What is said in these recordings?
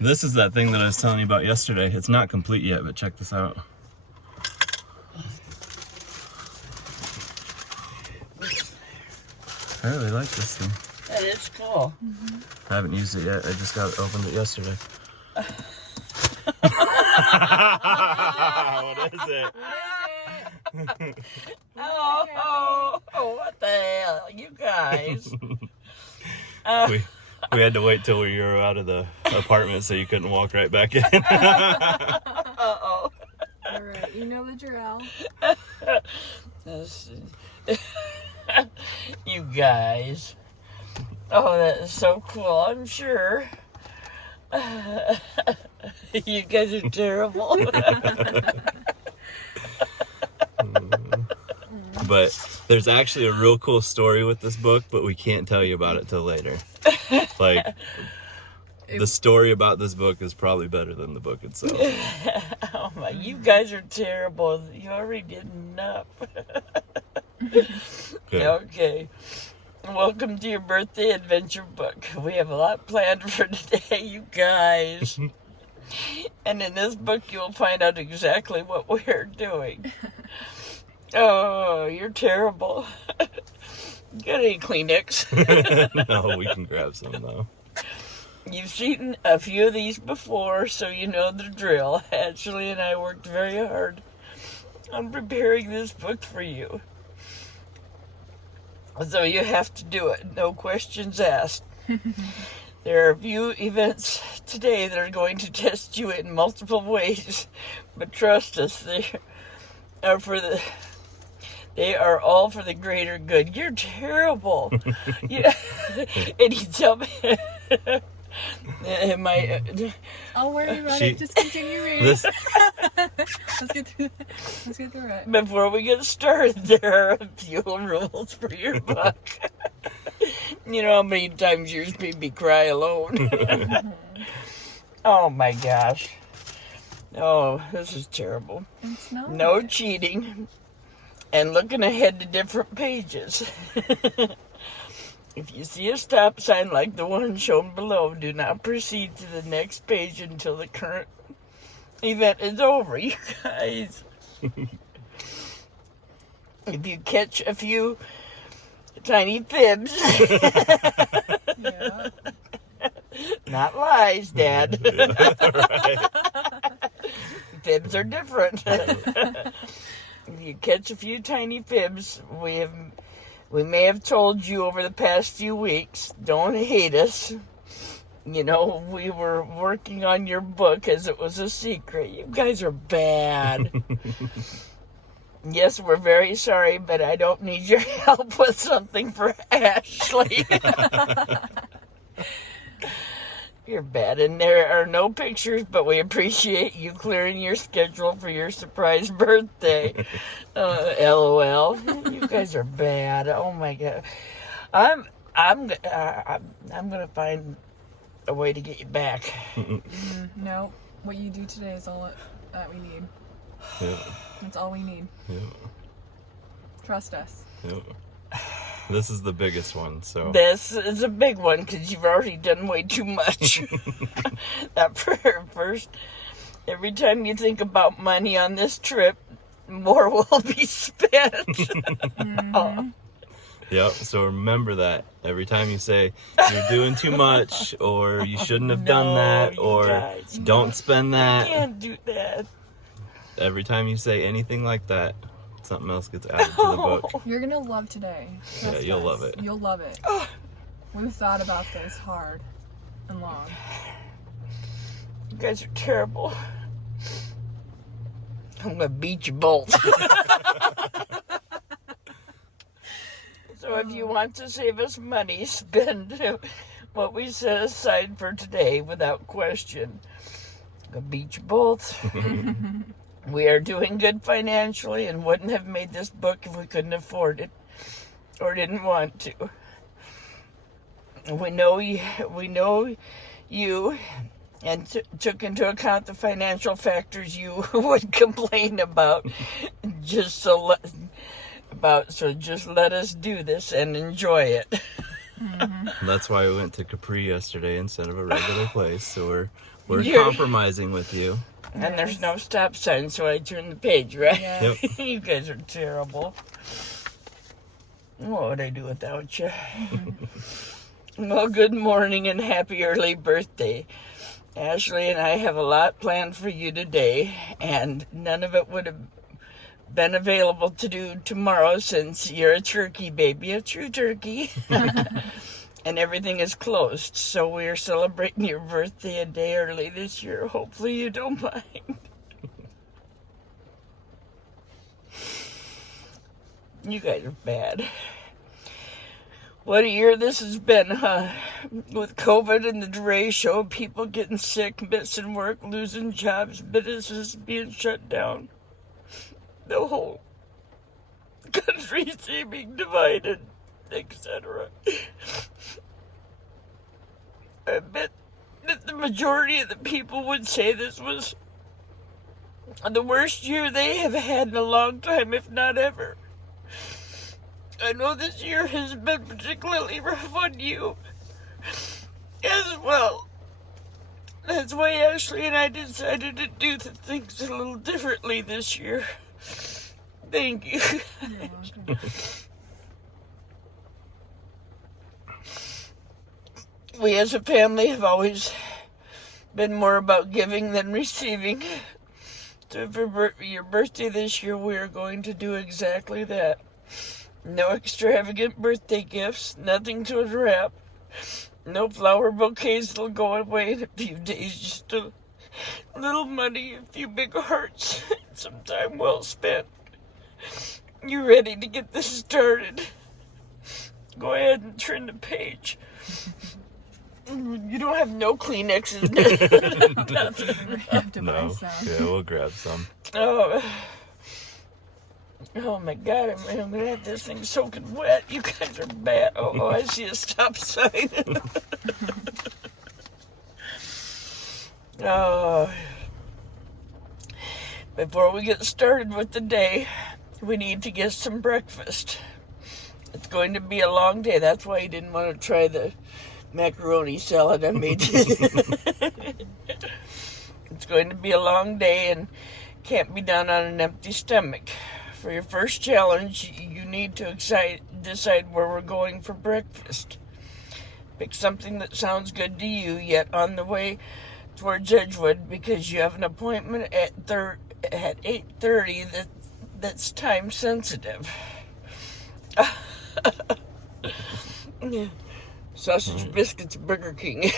This is that thing that I was telling you about yesterday. It's not complete yet, but check this out. I really like this thing. That is cool. I haven't used it yet. I just opened it yesterday. What is it? Oh, what the hell, you guys? We had to wait till we were out of the apartment so you couldn't walk right back in. Uh-oh. All right, you know the drill. You guys. Oh, that is so cool, I'm sure. You guys are terrible. But there's actually a real cool story with this book, but we can't tell you about it till later. Like, the story about this book is probably better than the book itself. Oh my, you guys are terrible. You already did enough. Okay. Welcome to your birthday adventure book. We have a lot planned for today, you guys. And in this book, you'll find out exactly what we're doing. Oh, you're terrible. Got any Kleenex? No, we can grab some though. You've seen a few of these before, so you know the drill. Ashley and I worked very hard on preparing this book for you. So you have to do it. No questions asked. There are a few events today that are going to test you in multiple ways, but trust us, they are all for the greater good. You're terrible. And you tell me, I'll worry about it. Just continue reading. Let's get through it. Before we get started, there are a few rules for your book. You know how many times yours made me cry alone? Oh my gosh. Oh, this is terrible. It's not. No cheating. And looking ahead to different pages. If you see a stop sign like the one shown below, do not proceed to the next page until the current event is over, you guys. If you catch a few tiny fibs, Yeah. not lies, Dad. Right. Fibs are different. If you catch a few tiny fibs, we may have told you over the past few weeks, don't hate us. You know, we were working on your book as it was a secret. You guys are bad. Yes, we're very sorry, but I don't need your help with something for Ashley. You're bad, and there are no pictures, but we appreciate you clearing your schedule for your surprise birthday. LOL. You guys are bad. Oh my god. I'm gonna find a way to get you back. No, what you do today is all that we need. Yeah. That's all we need. Yeah. Trust us. Yeah. This is the biggest one, so. This is a big one because you've already done way too much. That first, every time you think about money on this trip, more will be spent. Oh. Yep, so remember that. Every time you say, you're doing too much, or you shouldn't have done that, you or guys. don't spend You that. can't do that. Every time you say anything like that, something else gets added to the book. You're gonna love today. Trust you'll us. love it. You'll love it. We've thought about this hard and long. You guys are terrible. I'm gonna beat you both. So if you want to save us money, spend what we set aside for today without question. I'm gonna beat you both. We are doing good financially and wouldn't have made this book if we couldn't afford it or didn't want to. We know you and took into account the financial factors you would complain about. So just let us do this and enjoy it. And that's why we went to Capri yesterday instead of a regular place. So we're You're- compromising with you. And there's no stop sign, so I turn the page, right? Yeah. Yep. You guys are terrible. What would I do without you? Well, good morning and happy early birthday. Ashley and I have a lot planned for you today, and none of it would have been available to do tomorrow since you're a turkey baby, a true turkey. And everything is closed, so we're celebrating your birthday a day early this year. Hopefully you don't mind. You guys are bad. What a year this has been, huh? With COVID and the Dre show, people getting sick, missing work, losing jobs, businesses being shut down. The whole country seeming divided, etc. I bet that the majority of the people would say this was the worst year they have had in a long time, if not ever. I know this year has been particularly rough on you as well. That's why Ashley and I decided to do the things a little differently this year. Thank you. We as a family have always been more about giving than receiving. So for your birthday this year, we are going to do exactly that. No extravagant birthday gifts, nothing to unwrap, no flower bouquets that'll go away in a few days, just a little money, a few big hearts, some time well spent. You ready to get this started? Go ahead and turn the page. You don't have no Kleenexes. We have to buy No. some. Yeah, we'll grab some. Oh my God, I'm gonna have this thing soaking wet. You guys are bad. Oh, I see a stop sign. Oh. Before we get started with the day, we need to get some breakfast. It's going to be a long day. That's why you didn't want to try the macaroni salad I made. It's going to be a long day and can't be done on an empty stomach. For your first challenge, you need to decide where we're going for breakfast. Pick something that sounds good to you, yet on the way towards Edgewood, because you have an appointment at 8:30 that's time sensitive. Sausage biscuits, Burger King.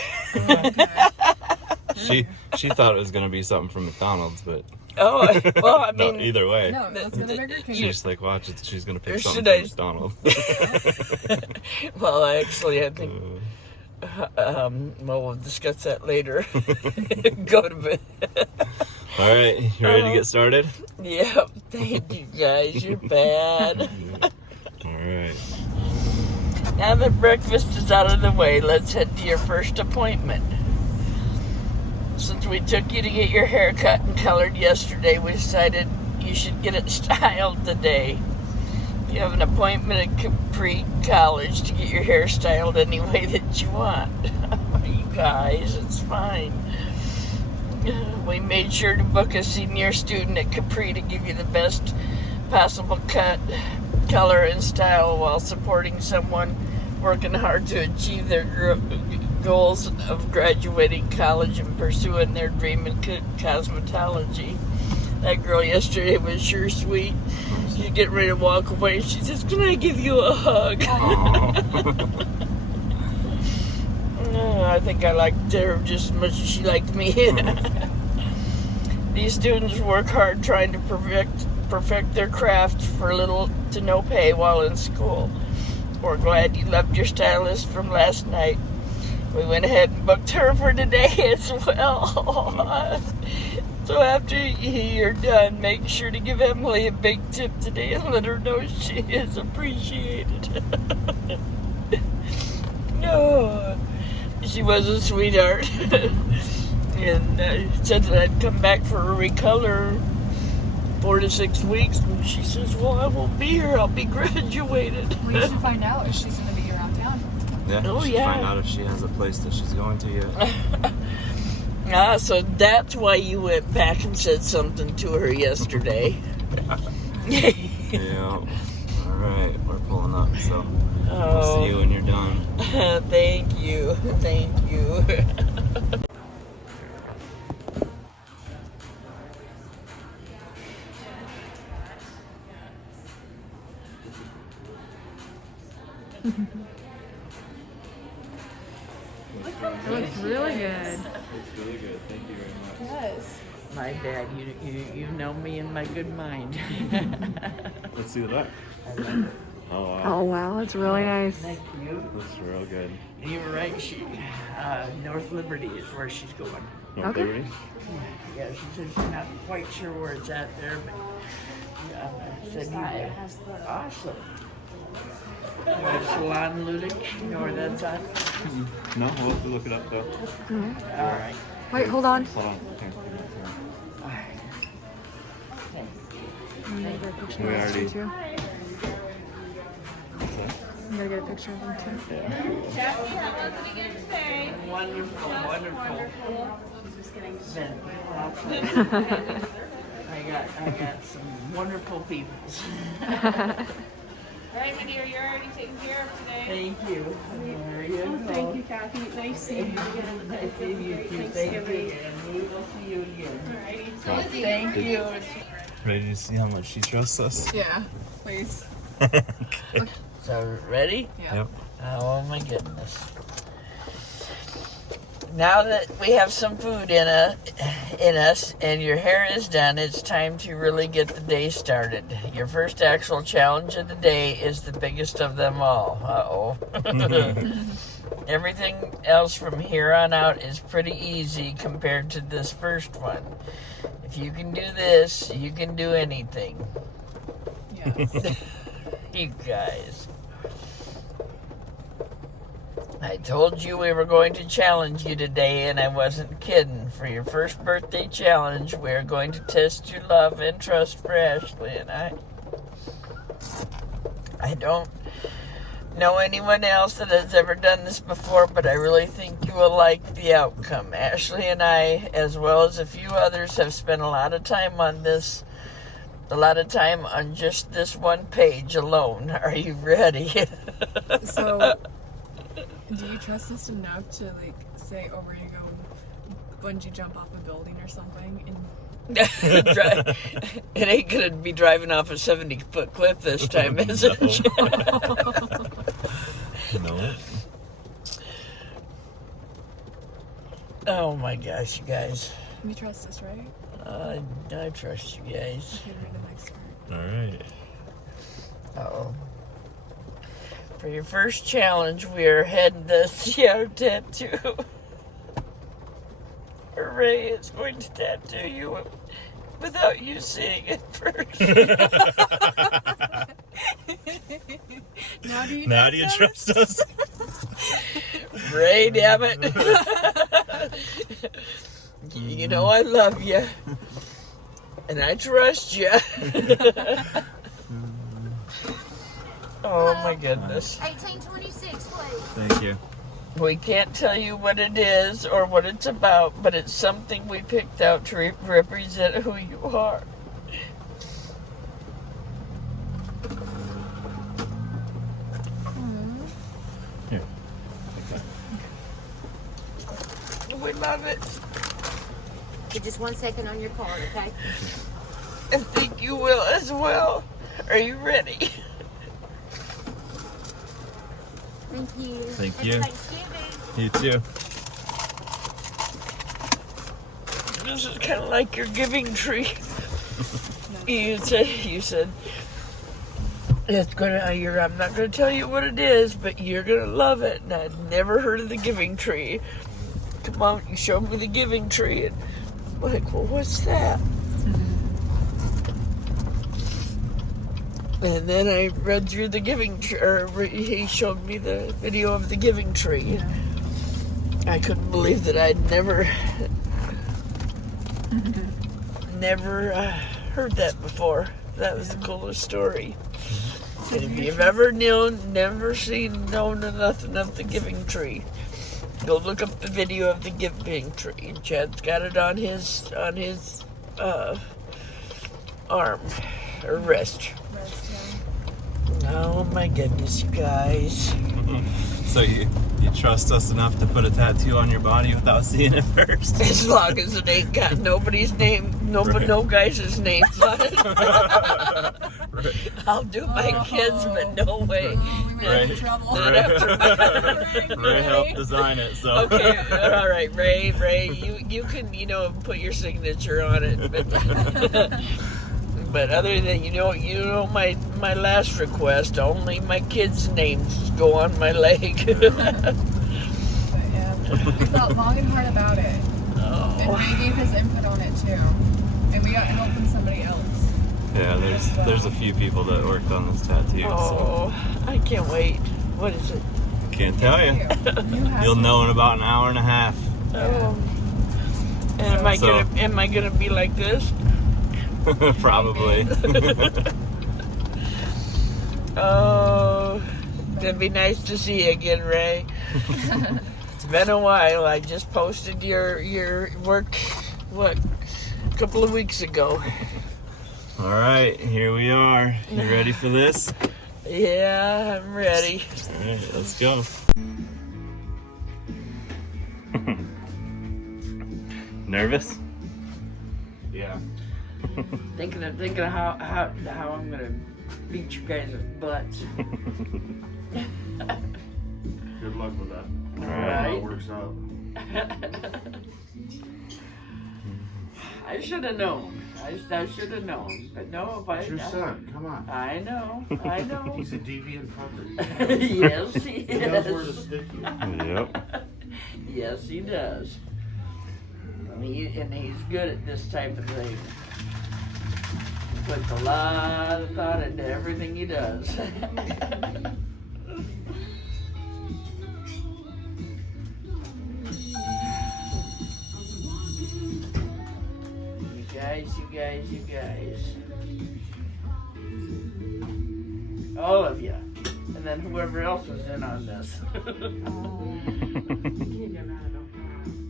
She thought it was gonna be something from McDonald's, but Oh, well, I no, mean, either way. No, let's go to Burger King. She's like, watch it. She's gonna Or pick something should from I- McDonald's. well, actually, I think, well, we'll discuss that later. Go to bed. All right, you ready to get started? Yep, thank you guys. You're bad. All right. Now that breakfast is out of the way, let's head to your first appointment. Since we took you to get your hair cut and colored yesterday, we decided you should get it styled today. You have an appointment at Capri College to get your hair styled any way that you want. You guys, it's fine. We made sure to book a senior student at Capri to give you the best possible cut, color, and style while supporting someone working hard to achieve their goals of graduating college and pursuing their dream in cosmetology. That girl yesterday was sure sweet. She's getting ready to walk away. She says, "Can I give you a hug?" I think I liked her just as much as she liked me. These students work hard trying to perfect their craft for little to no pay while in school. We're glad you loved your stylist from last night. We went ahead and booked her for today as well. So after you're done, make sure to give Emily a big tip today and let her know she is appreciated. No, she was a sweetheart. And said that I'd come back for a recolor 4 to 6 weeks. And she says, well, I won't be here. I'll be graduated. We should find out if she's going to be around town. Yeah, Oh, we should yeah. find out if she has a place that she's going to yet. So that's why you went back and said something to her yesterday. Yeah. Alright, we're pulling up, so we'll Oh, see you when you're done. thank you. Thank you. It looks really good. It's really good. Thank you very much. Yes. My dad, you know me in my good mind. Let's see the back. Oh, wow. Oh wow, it's really nice. Thank you. That's real good. You were right. North Liberty is where she's going. North Okay. Liberty? Yeah, she said she's not quite sure where it's at there, but said you would. Awesome. Salon Ludic, you know where that's at? No, we'll have to look it up though. All right. Wait, hold on. Hold on. Okay. I'm gonna get a picture We of those already- two too. What's that? I'm gonna get a picture of them too. Wonderful, wonderful. Then, I got some wonderful people. All right, my dear, you're already taken care of today. Thank you. There you go. Thank you, Kathy. Nice seeing you again. Nice seeing you too. Thank you, and we will see you again. Alrighty. Thank you. Ready to see how much she trusts us? Yeah, please. So, ready? Yeah. Yep. Oh my goodness. Now that we have some food in us and your hair is done, it's time to really get the day started. Your first actual challenge of the day is the biggest of them all. Uh-oh. Everything else from here on out is pretty easy compared to this first one. If you can do this, you can do anything. Yes. You guys. I told you we were going to challenge you today, and I wasn't kidding. For your first birthday challenge, we are going to test your love and trust for Ashley and I. I don't know anyone else that has ever done this before, but I really think you will like the outcome. Ashley and I, as well as a few others, have spent a lot of time on this. A lot of time on just this one page alone. Are you ready? So, do you trust us enough to like say, "Oh, we're gonna go bungee jump off a building or something"? And It ain't gonna be driving off a 70-foot cliff this time, is it? No. Oh my gosh, you guys. you trust us, right? I trust you guys. Okay, we're the next part. Alright. Uh-oh. For your first challenge, we are heading to see our tattoo. Ray is going to tattoo you without you seeing it first. Now do you trust us? Ray, damn it. You know I love you. And I trust you. Oh my goodness. 1826, please. Thank you. We can't tell you what it is or what it's about, but it's something we picked out to represent who you are. Here. We love it. Okay, just 1 second on your card, okay? I think you will as well. Are you ready? Thank you. Thank Happy you. Thanksgiving. You too. This is kind of like your giving tree. You said it's gonna. I'm not gonna tell you what it is, but you're gonna love it. And I'd never heard of the giving tree. Come on, you showed me the giving tree, and I'm like, well, what's that? And then I read through the giving tree, or he showed me the video of the giving tree. Yeah. I couldn't believe that I'd never heard that before. That was the coolest story. And if you've ever never known nothing of the giving tree, go look up the video of the giving tree. Chad's got it on his arm or wrist. Oh my goodness, you guys. So you trust us enough to put a tattoo on your body without seeing it first? As long as it ain't got nobody's name, no guys' names on it. Right. I'll do my kids, but no way. Right. Not after Ray helped design it, so. Okay, all right, Ray, you can put your signature on it, but other than my last request, only my kids' names go on my leg. But yeah, we felt long and hard about it. And Ray gave his input on it too. And we got help from somebody else. Yeah, there's a few people that worked on this tattoo. Oh, So. I can't wait. What is it? Can't tell you. You'll know in about an hour and a half. Oh. And am I gonna be like this? Probably. Oh, it'd be nice to see you again, Ray. It's been a while. I just posted your work, a couple of weeks ago. All right, here we are. You ready for this? Yeah, I'm ready. All right, let's go. Nervous? Yeah. Thinking of how I'm gonna beat you guys' butts. Good luck with that. All How right. it works out. I should have known. I should have known. But no, It's your son. Come on. I know. He's a deviant fucker. Yes, he He knows where to is. stick you. Yep. Yes, he does. And he's good at this type of thing. He puts a lot of thought into everything he does. You guys. All of you. And then whoever else was in on this.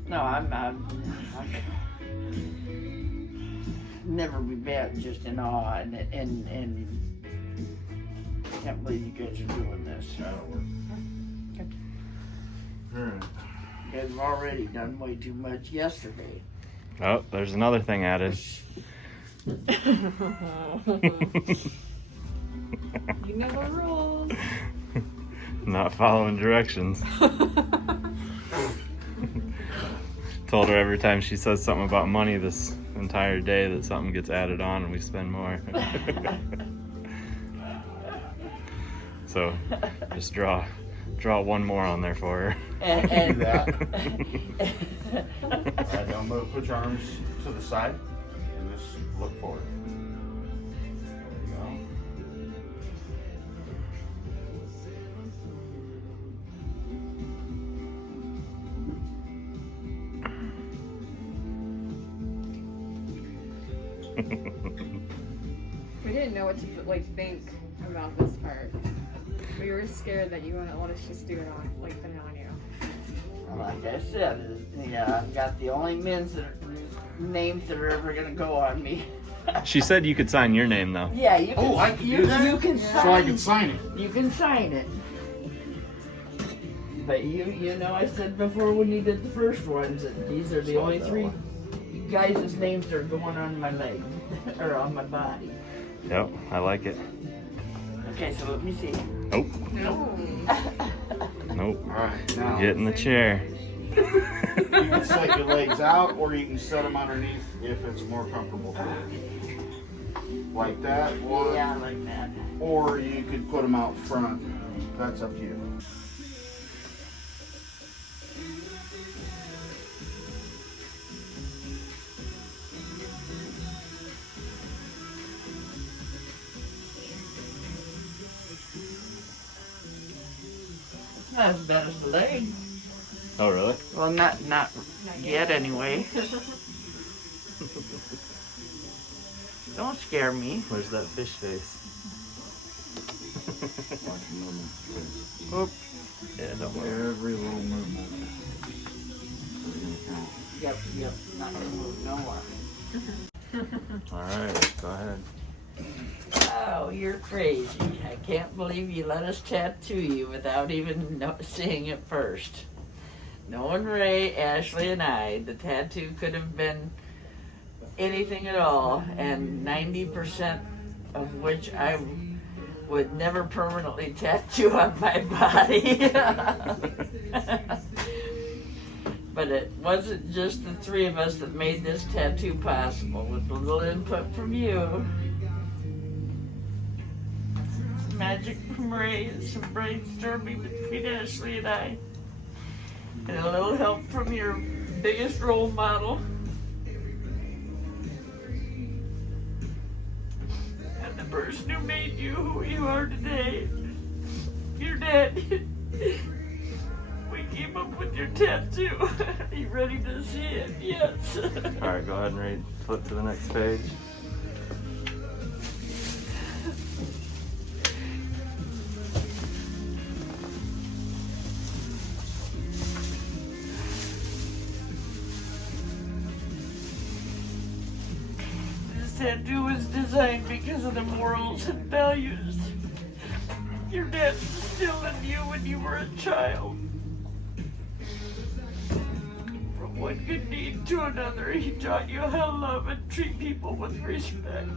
No, I'm never be bad, just in awe and can't believe you guys are doing this. That'll work. Alright. You guys have already done way too much yesterday. Oh, there's another thing added. You know the rules. Not following directions. Told her every time she says something about money this entire day that something gets added on and we spend more. So just draw one more on there for her. And Alright, now I'm gonna put your arms to the side and just look forward. There you go. We didn't know what to think about this part. We were scared that you wouldn't let us just do it on you. like I said, I've got the only names that are ever gonna go on me. She said you could sign your name though. Yeah, you can. Oh, I can do that? You can So I can sign it. You can sign it. But you know, I said before when you did the first ones that these are the only three guys' names that are going on my leg or on my body. Yep, I like it. Okay, so let me see. Oh, No. nope. Alright, now Get in the chair. you can set your legs out or you can set them underneath if it's more comfortable for you. Like that, Yeah, like that. or you could put them out front. That's up to you. It's not as bad as the leg. Oh, really? Well, not yet anyway. Don't scare me. Where's that fish face? movements. Oop. Yeah, don't worry. Every little movement. Yep. Not gonna move no more. Alright, go ahead. Oh, you're crazy. I can't believe you let us tattoo you without even seeing it first. Knowing Ray, Ashley, and I, the tattoo could have been anything at all, and 90% of which I would never permanently tattoo on my body. But it wasn't just the three of us that made this tattoo possible, with a little input from you. Some magic from Ray, and some brainstorming between Ashley and I, and a little help from your biggest role model. And the person who made you who you are today, your dad. We came up with your tattoo. Are you ready to see it? Yes. Alright, go ahead and read. Flip to the next page. This tattoo was designed because of the morals and values your dad instilled in you when you were a child. From one good deed to another, he taught you how to love and treat people with respect.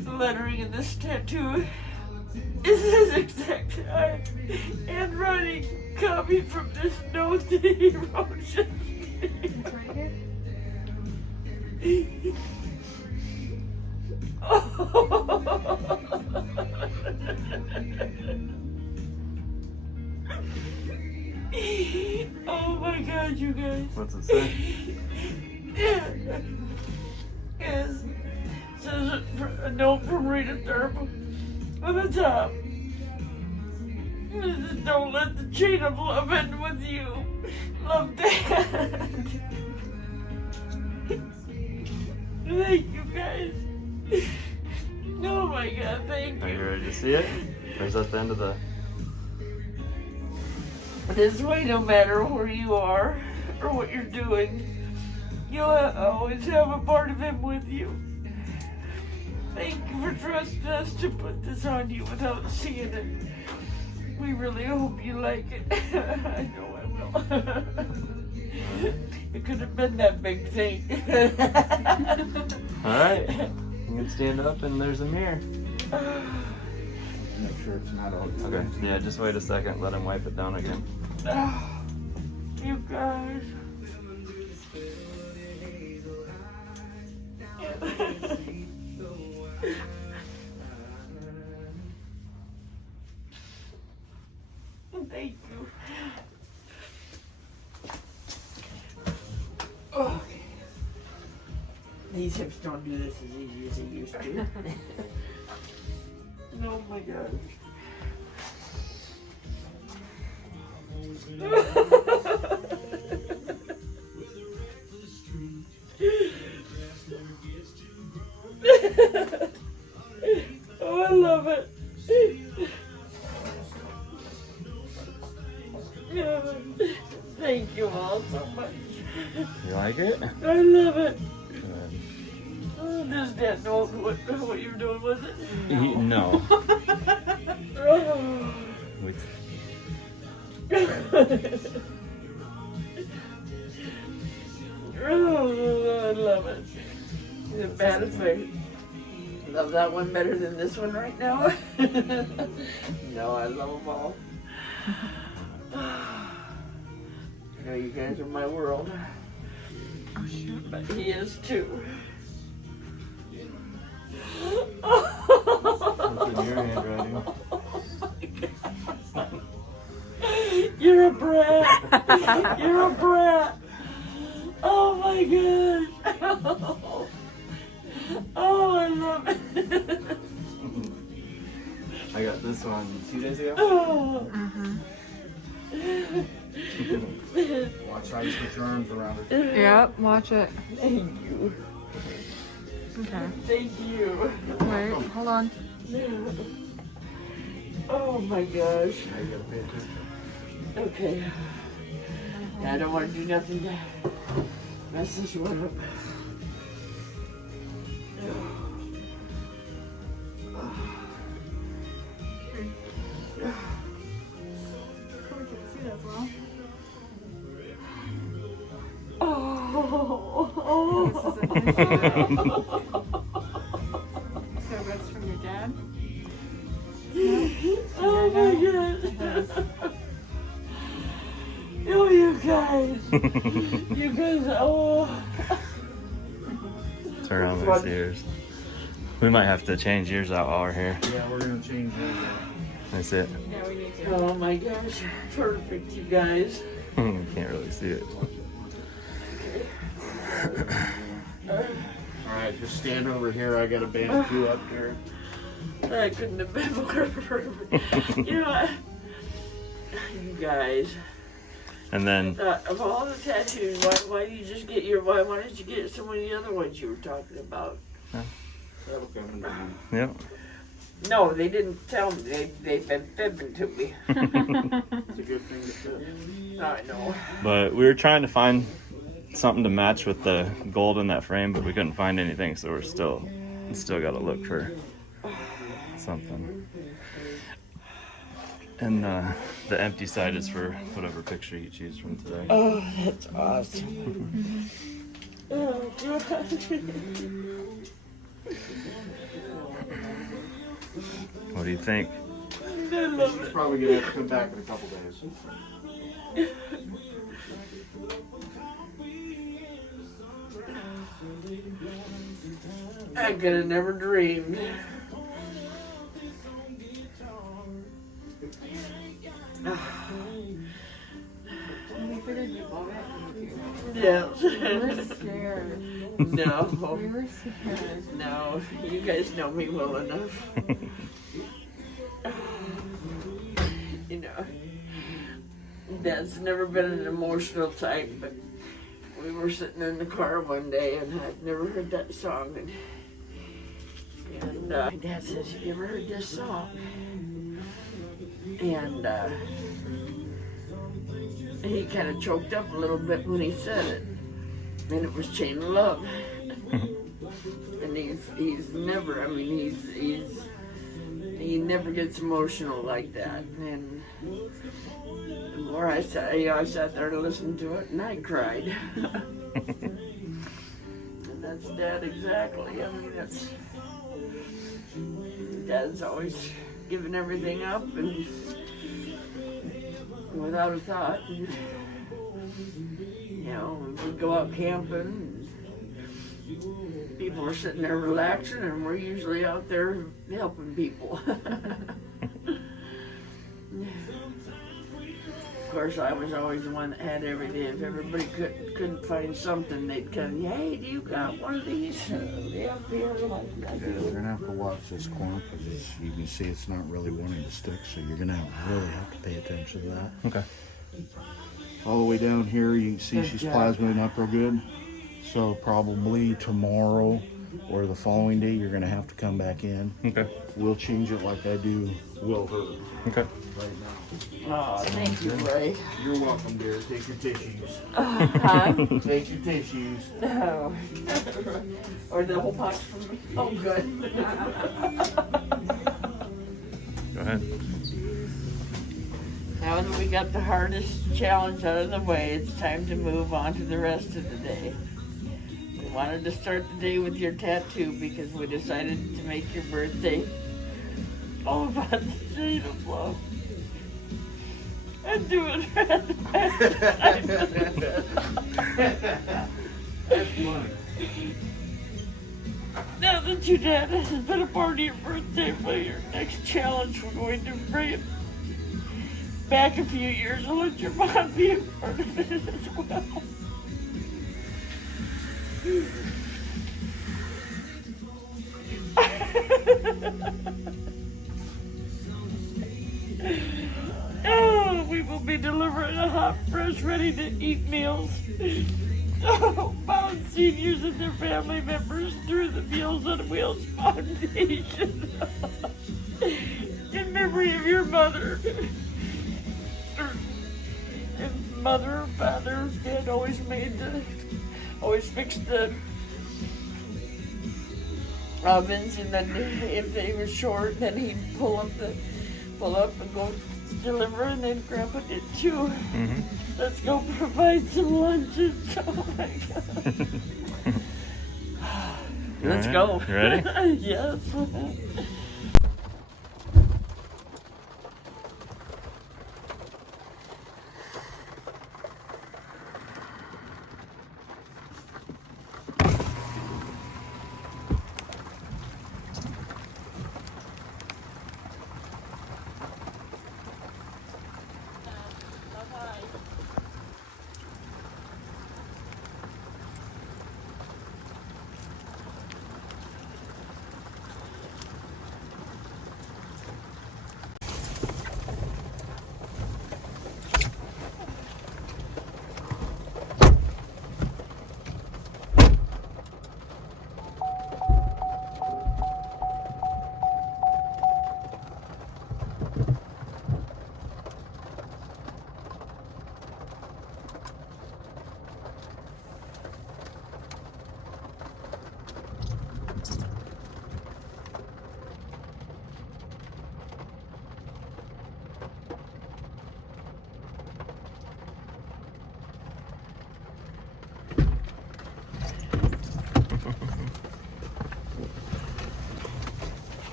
The lettering in this tattoo is his exact handwriting copied from this note that he wrote. It's right here. Oh my God, you guys. What's it say? Yes. It says a note from Rita Thurman on the top. Don't let the chain of love end with you. Love, Dad. Thank you guys. Oh my God, thank Are you you. ready to see it? Or is that the end of the... This way, no matter where you are or what you're doing, you'll always have a part of him with you. Thank you for trusting us to put this on you without seeing it. We really hope you like it. I know I will. It could have been that big thing. Alright. You can stand up and there's a mirror. Make sure it's not all. Okay, yeah, just wait a second. Let him wipe it down again. You guys. Thank you. Oh. These hips don't do this as easy as they used to. Oh my God. Oh, I love it. Thank you all so much. You like it? I love it. Good. Oh, does Dad know what you're doing with it? No. Oh. Wait. Oh, I love it. Is it bad if I love that one better than this one right now? No, I love them all. You know, you guys are my world. Oh shoot. But he is too. What's in your handwriting? You're a brat. You're a brat. Oh my gosh. Oh, I love it. I got this one 2 days ago. Oh. Watch how you put your arms around it. Yep, watch it. Thank you. Okay. Thank you. Wait, hold on. Oh my gosh. I gotta pay attention. Okay. Yeah, I don't want to do nothing to mess this one up. Probably can't see that well. Oh. This is a nice So that's from your dad? Oh my god. Oh, you guys. You guys, oh. Turn on those ears. We might have to change yours out while we're here. Yeah, we're gonna change that. That's it. Yeah, we need to. Oh my gosh. Perfect, you guys. You can't really see it. Alright, just stand over here. I got a band up here. That couldn't have been more perfect. You know what? You guys. And then, Of all the tattoos, why do you just get why didn't you get some of the other ones you were talking about? That'll come in down. yep. No, they didn't tell me. They've been fibbing to me. It's a good thing to fit. I know. But we were trying to find something to match with the gold in that frame, but we couldn't find anything, so we're still got to look for something. And the empty side is for whatever picture you choose from today. Oh, that's awesome. Oh, God. What do you think? I love She's it. probably gonna have to come back in a couple days. I could have never dreamed. We figured you bought it. Yes. We were scared. No. We were scared. No. You guys know me well enough. You know, Dad's never been an emotional type, but we were sitting in the car one day and I'd never heard that song. And my dad says, "Have you ever heard this song?" And he kind of choked up a little bit when he said it. And it was Chain of Love. And he's never, I mean, he never gets emotional like that. And the more I sat there to listen to it and I cried. And that's Dad exactly. I mean, Dad's always given everything up and without a thought. And, you know, we go out camping and people are sitting there relaxing and we're usually out there helping people. Of course, I was always the one that had everything. If everybody couldn't find something, they'd come, "Hey, do you got one of these?" Yeah, here, like that. Yeah, we're gonna have to watch this corn because you can see it's not really wanting to stick, so you're gonna really have to pay attention to that. Okay. All the way down here, you can see Good she's job. plasmaing up real good. So probably tomorrow or the following day, you're gonna have to come back in. Okay. We'll change it like I do Will her Okay. right now. Oh, thank you, Ray. You're welcome, dear. Take your tissues. Huh? Take your tissues. No. Or the whole box for me. Oh, good. Go ahead. Now that we got the hardest challenge out of the way, it's time to move on to the rest of the day. We wanted to start the day with your tattoo because we decided to make your birthday all about the shade of love. And do it at the That's funny. Now that your dad has been a part of your birthday, for your next challenge, we're going to bring it back a few years and let your mom be a part of it as well. Oh, we will be delivering a hot, fresh, ready-to-eat meals. Oh, about seniors and their family members through the Meals on Wheels Foundation. In memory of your mother. And mother, father, dad always fixed the ovens, and then if they were short, then he'd pull up and go deliver, and then Grandpa did too. Let's go provide some lunches. Oh my God. Let's go. You ready? Yes.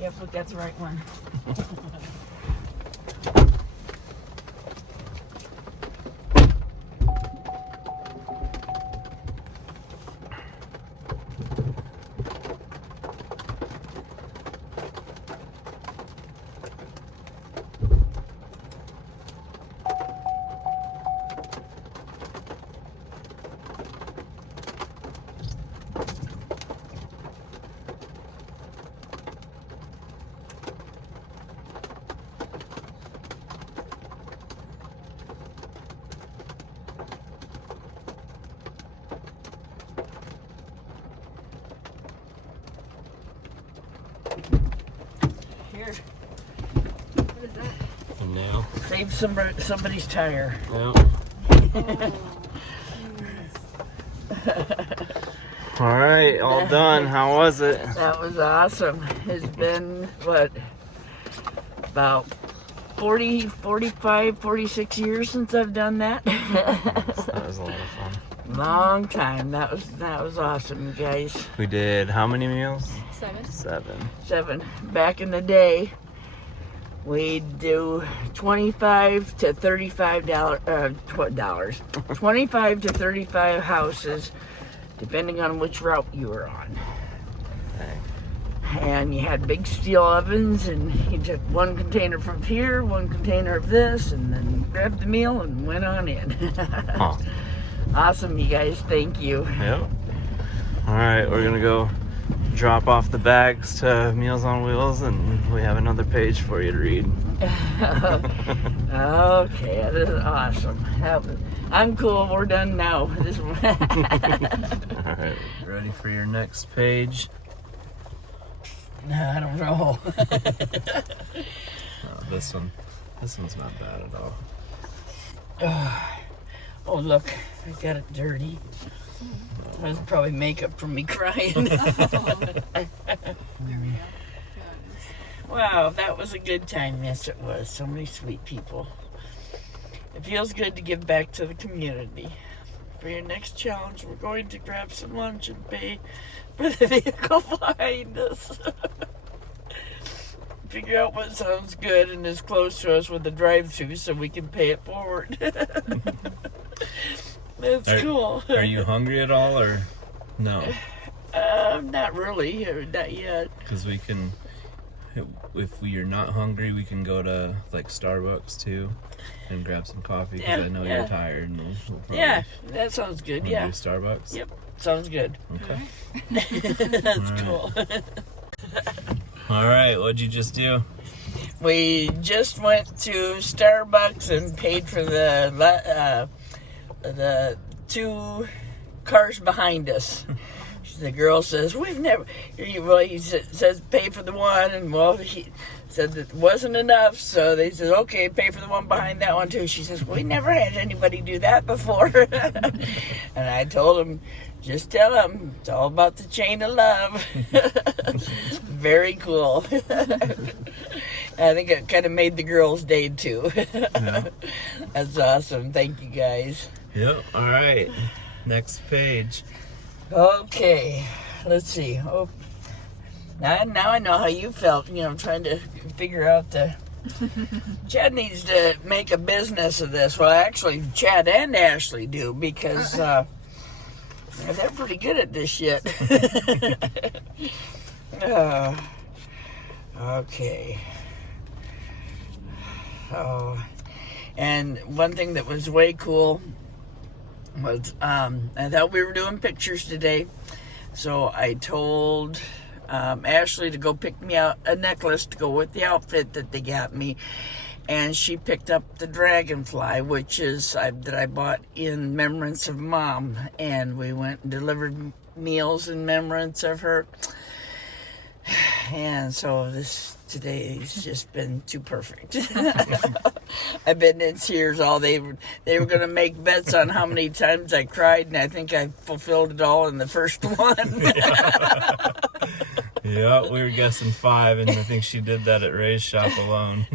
Yep, look, that's the right one. Here. What is that? A nail. Save somebody's tire. Yep. All right, all done. How was it? That was awesome. It's been, what, about 40, 45, 46 years since I've done that. That was a lot of fun. Long time. That was awesome, you guys. We did how many meals? 7. 7. Back in the day, we'd do $25 to $35 25 to 35 houses, depending on which route you were on. Okay. And you had big steel ovens, and you took one container from here, one container of this, and then grabbed the meal and went on in. Huh. Awesome, you guys. Thank you. Yep. All right, we're gonna go drop off the bags to Meals on Wheels, and we have another page for you to read. Okay, this is awesome. I'm cool. We're done now. All right, ready for your next page? I don't know. Oh, this one's not bad at all. Oh, look, I got it dirty. That was probably makeup from me crying. There we go. Wow, that was a good time. Yes, it was. So many sweet people. It feels good to give back to the community. For your next challenge, we're going to grab some lunch and pay for the vehicle behind us. Figure out what sounds good and is close to us with the drive-thru so we can pay it forward. That's cool. Are you hungry at all, or no? Not really. Not yet. Because we can, if you're not hungry, we can go to like Starbucks too and grab some coffee, because I know you're tired. And we'll Yeah, that sounds good. do Yeah. Starbucks? Yep, sounds good. Okay. That's cool. All right, what'd you just do? We just went to Starbucks and paid for the 2 cars behind us. The girl says, "We've never." Well, he says, "Pay for the one," and well, he said that wasn't enough, so they said, "Okay, pay for the one behind that one too." She says, "We never had anybody do that before," and I told him, "Just tell them it's all about the chain of love." Very cool. I think it kind of made the girls' day too. Yeah. That's awesome. Thank you guys. Yep. All right. Next page. Okay, let's see. Oh, now I know how you felt. Trying to figure out the. Chad needs to make a business of this. Well, actually, Chad and Ashley do, because they're pretty good at this shit. Okay. Oh, and one thing that was way cool was I thought we were doing pictures today, so I told Ashley to go pick me out a necklace to go with the outfit that they got me, and she picked up the dragonfly, which is that I bought in remembrance of Mom, and we went and delivered meals in remembrance of her. And so today's just been too perfect. I've been in tears all day. They were going to make bets on how many times I cried, and I think I fulfilled it all in the first one. Yeah, we were guessing 5, and I think she did that at Ray's shop alone.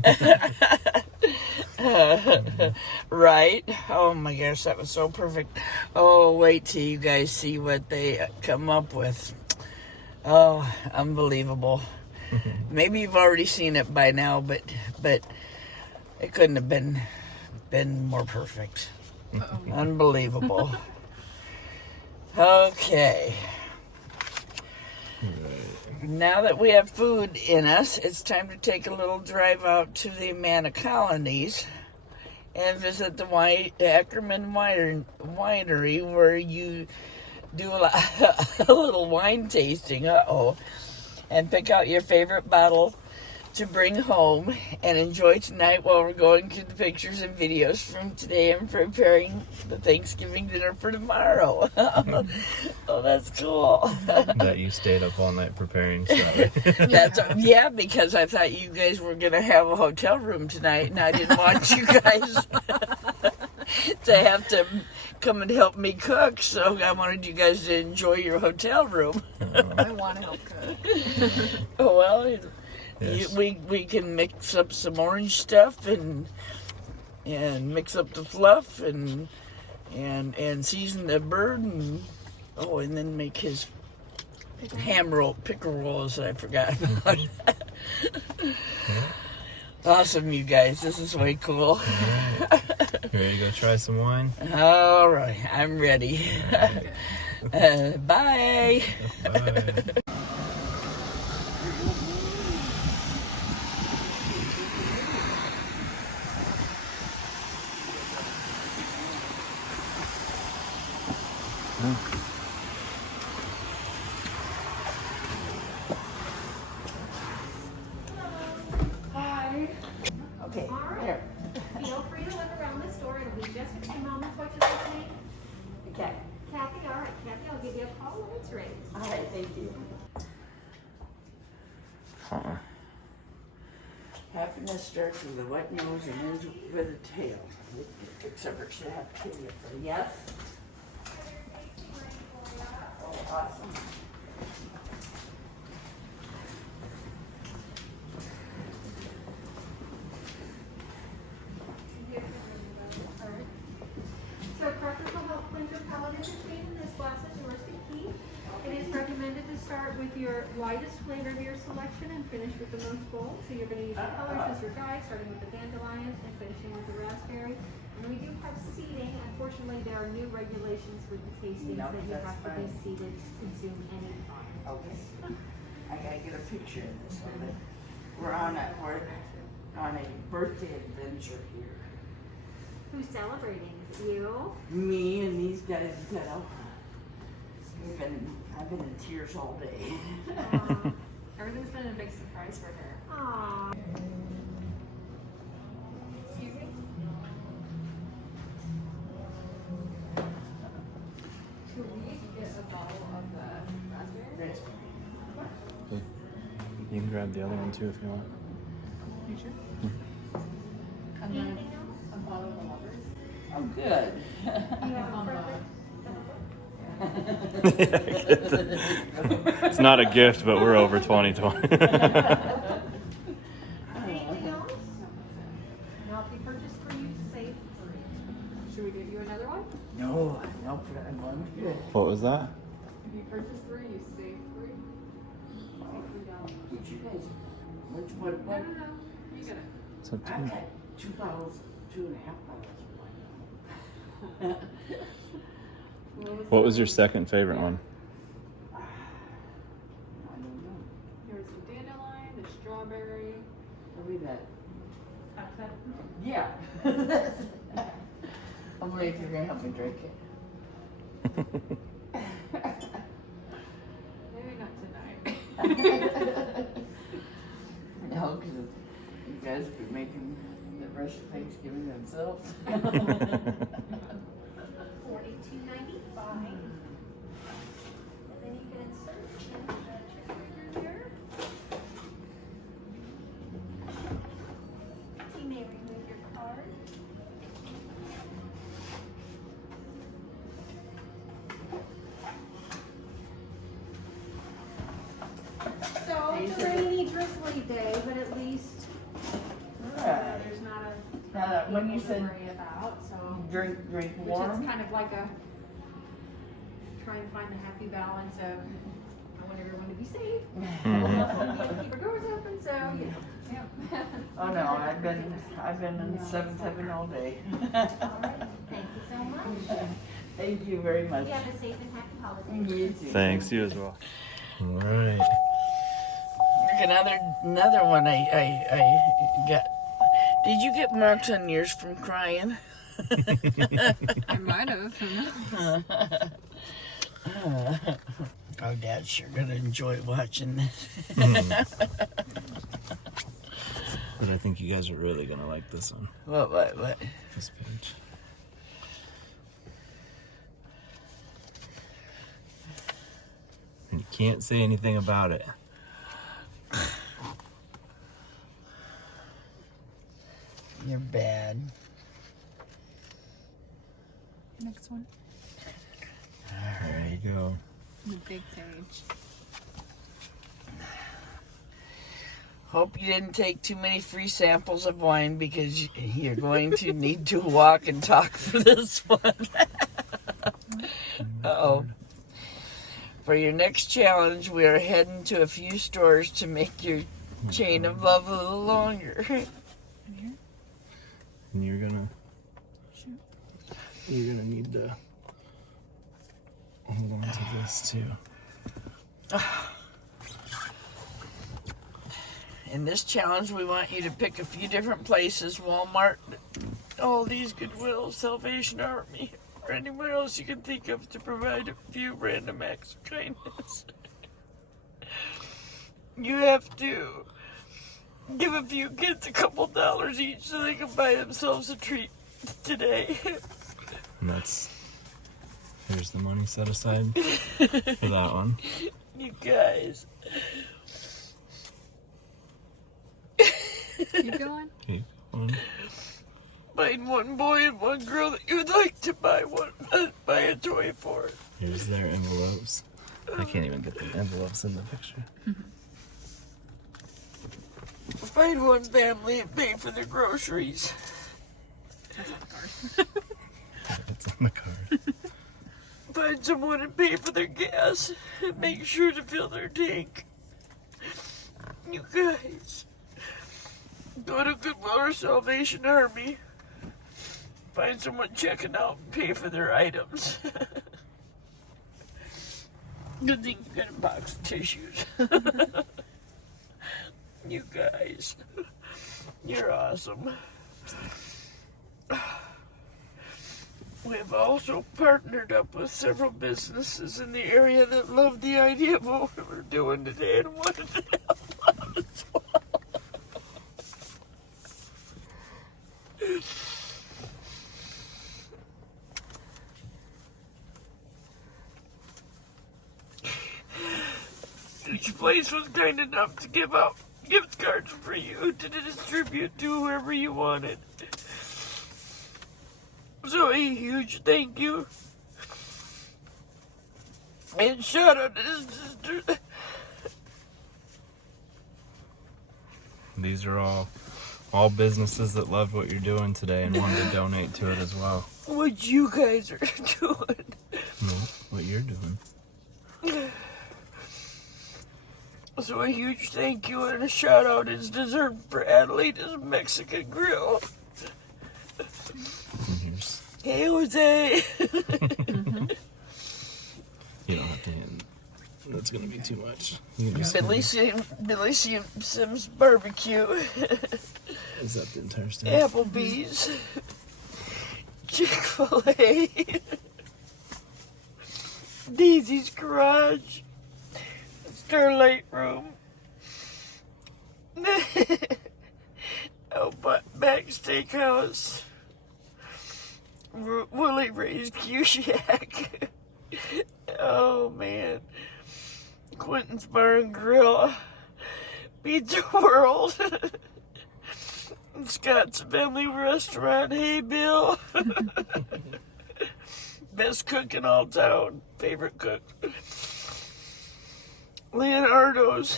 Right? Oh my gosh, that was so perfect. Oh, wait till you guys see what they come up with. Oh, unbelievable. Maybe you've already seen it by now, but it couldn't have been more perfect. Unbelievable. Okay. Now that we have food in us, it's time to take a little drive out to the Amana Colonies and visit the Ackerman Winery, where you do a little wine tasting, and pick out your favorite bottle to bring home and enjoy tonight while we're going through the pictures and videos from today and preparing the Thanksgiving dinner for tomorrow. Oh, that's cool. That you stayed up all night preparing stuff. Yeah, because I thought you guys were going to have a hotel room tonight, and I didn't want you guys to have to come and help me cook, so I wanted you guys to enjoy your hotel room. I want to help cook. Oh, well, Yes. we can mix up some orange stuff and mix up the fluff and season the bird and then make his pickle rolls that I forgot about. Awesome, you guys. This is way cool. Ready to go try some wine? All right, I'm ready. Bye. Bye. Okay. All right. There. Feel free to look around the store. It'll be just a few moments. What's your first name? Okay. Kathy. All right, Kathy, I'll give you a call when it's ready. All right, thank you. Happiness starts with a wet nose and ends with a tail. Except for she'll have to kill you for yes. Oh, awesome. So preference will help cleanse your palate and your teeth, and this glass is yours to keep. It is recommended to start with your lightest flavor of your selection and finish with the most bold. So you're going to use the colors as your guide, starting with the dandelion and finishing with the raspberry. And we do have seating. Unfortunately, there are new regulations with the tastings No, that you that's have to be fine. seated to consume any product. Okay. I gotta get a picture of this one. But we're on a birthday adventure here. Who's celebrating? Is it you? Me and these guys go. I've been in tears all day. Everything's been a big surprise for her. Aww. Excuse me? Could we get a bottle of the raspberry? You can grab the other one too if you want. You sure? And then a bottle of the lovers. Oh, good. You have a perfect. It's not a gift, but we're over 2020. Anything else? Not be purchased for you, safe free. Should we get you another one? No, one's good. What was that? If you purchase 3, you save 3. Save $3. Did you guys? Which one? No. You get it. It's up to I you. got 2 bottles, 2.5 bottles of wine. What was your second favorite one? I don't know. There was the dandelion, the strawberry. What be that? Yeah. I'm waiting if you're gonna help me drink it. Maybe not tonight. No, because you guys be making the rest of Thanksgiving themselves. $42.95. And then you can insert the trigger here. You may remove your card. So it's a rainy, drizzly day, but at least Right. there's not a Now that when you to said worry about. So drink which is warm, kind of like a try and find the happy balance of I want everyone to be safe. Keep our doors open, so you know. Yep. oh no, I've been in 7-7 all day. All right. Thank you so much. Thank you very much. You have a safe and happy holiday. You too. Thanks, you as well. All right. Another one I got. Did you get marks on yours from crying? I might have. Who knows? Oh, Dad's sure gonna enjoy watching this. But I think you guys are really gonna like this one. What? This page. And you can't say anything about it. You're bad. Next one. There you go. The big page. Hope you didn't take too many free samples of wine because you're going to need to walk and talk for this one. Uh-oh. For your next challenge, we are heading to a few stores to make your chain of love a little longer. And you're gonna need to hold on to this too. In this challenge, we want you to pick a few different places: Walmart, Aldi's, Goodwill, Salvation Army, or anywhere else you can think of to provide a few random acts of kindness. You have to give a few kids a couple dollars each so they can buy themselves a treat today. And here's the money set aside for that one. You guys. Keep going. Keep going. Find one boy and one girl that you would like to buy a toy for. Here's their envelopes. I can't even get the envelopes in the picture. Find one family and pay for their groceries. That's on the card. It's on the card. Find someone and pay for their gas. And make sure to fill their tank. You guys. Go to Goodwill or Salvation Army. Find someone checking out and pay for their items. Good thing you got a box of tissues. You guys. You're awesome. We have also partnered up with several businesses in the area that love the idea of what we're doing today and wanted to help out as well. Each place was kind enough to give out gift cards for you to distribute to whoever you wanted. So a huge thank you. And shout out to his sister. These are all businesses that loved what you're doing today and wanted to donate to it as well. What you guys are doing. No, what you're doing. So a huge thank you and a shout out is deserved for Adelaide's Mexican Grill. And here's, Hey Jose. you don't have to hand. That's gonna be too much. You can just Billy Sims Barbecue. Is that the entire stuff? Applebee's. Chick-fil-A. Daisy's Garage. Starlight Room. Outback Steakhouse. Willie Ray's Q Shack. Oh man. Quentin's Bar and Grill. Pizza World. Scott's Family Restaurant. Hey Bill. Best cook in all town. Favorite cook. Leonardo's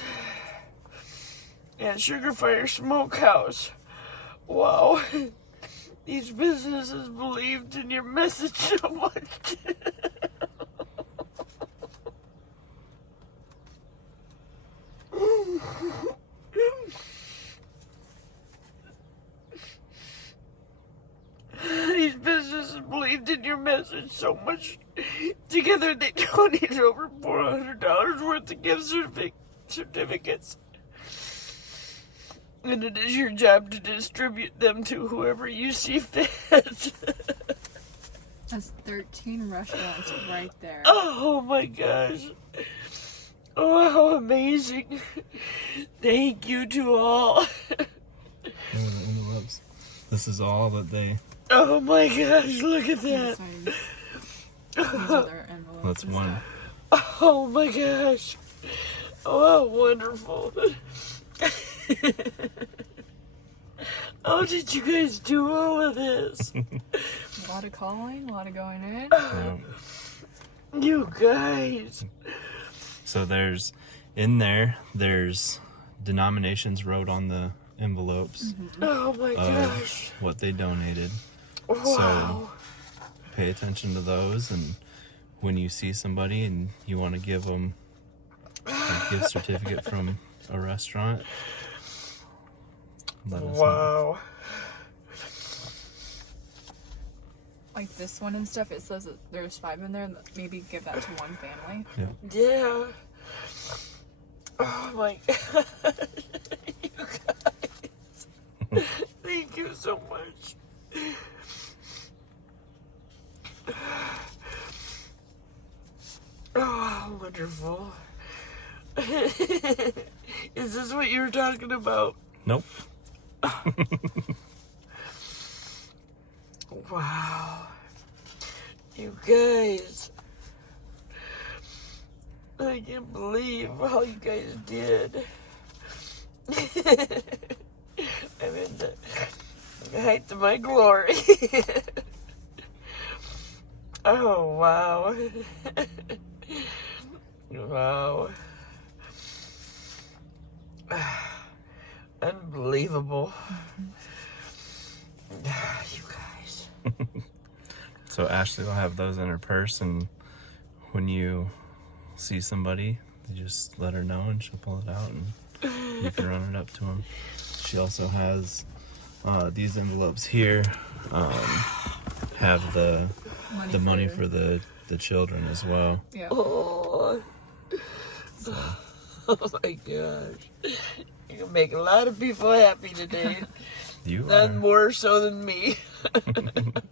and Sugar Fire Smokehouse. Wow. These businesses believed in your message so much. These businesses believed in your message so much. Together they donated over $400 worth of gift certificates. And it is your job to distribute them to whoever you see fit. That's 13 restaurants right there. Oh my gosh. Oh, how amazing. Thank you to all. This is all that they. Oh my gosh, look at that. These are their envelopes. That's and one. stuff. Oh my gosh. Oh, how wonderful. How did you guys do all of this? A lot of calling, a lot of going in. Yeah. You guys. So there's denominations wrote on the envelopes Oh my gosh. of what they donated. Wow. Pay attention to those, and when you see somebody and you want to give them a gift certificate from a restaurant, let us know. Wow. Like this one and stuff, it says that there's 5 in there. Maybe give that to one family. Yeah. Oh my god. You guys. Thank you so much. Oh, wonderful. Is this what you were talking about? Nope. Wow. You guys. I can't believe how you guys did. I'm in the height of my glory. Oh, wow. Wow. Unbelievable. You guys. So Ashley will have those in her purse, and when you see somebody, you just let her know and she'll pull it out and you can run it up to them. She also has these envelopes here, have the money for the children as well. Yeah. Oh. Oh my gosh. You can make a lot of people happy today. You None are. more so than me. You're gonna make them happy.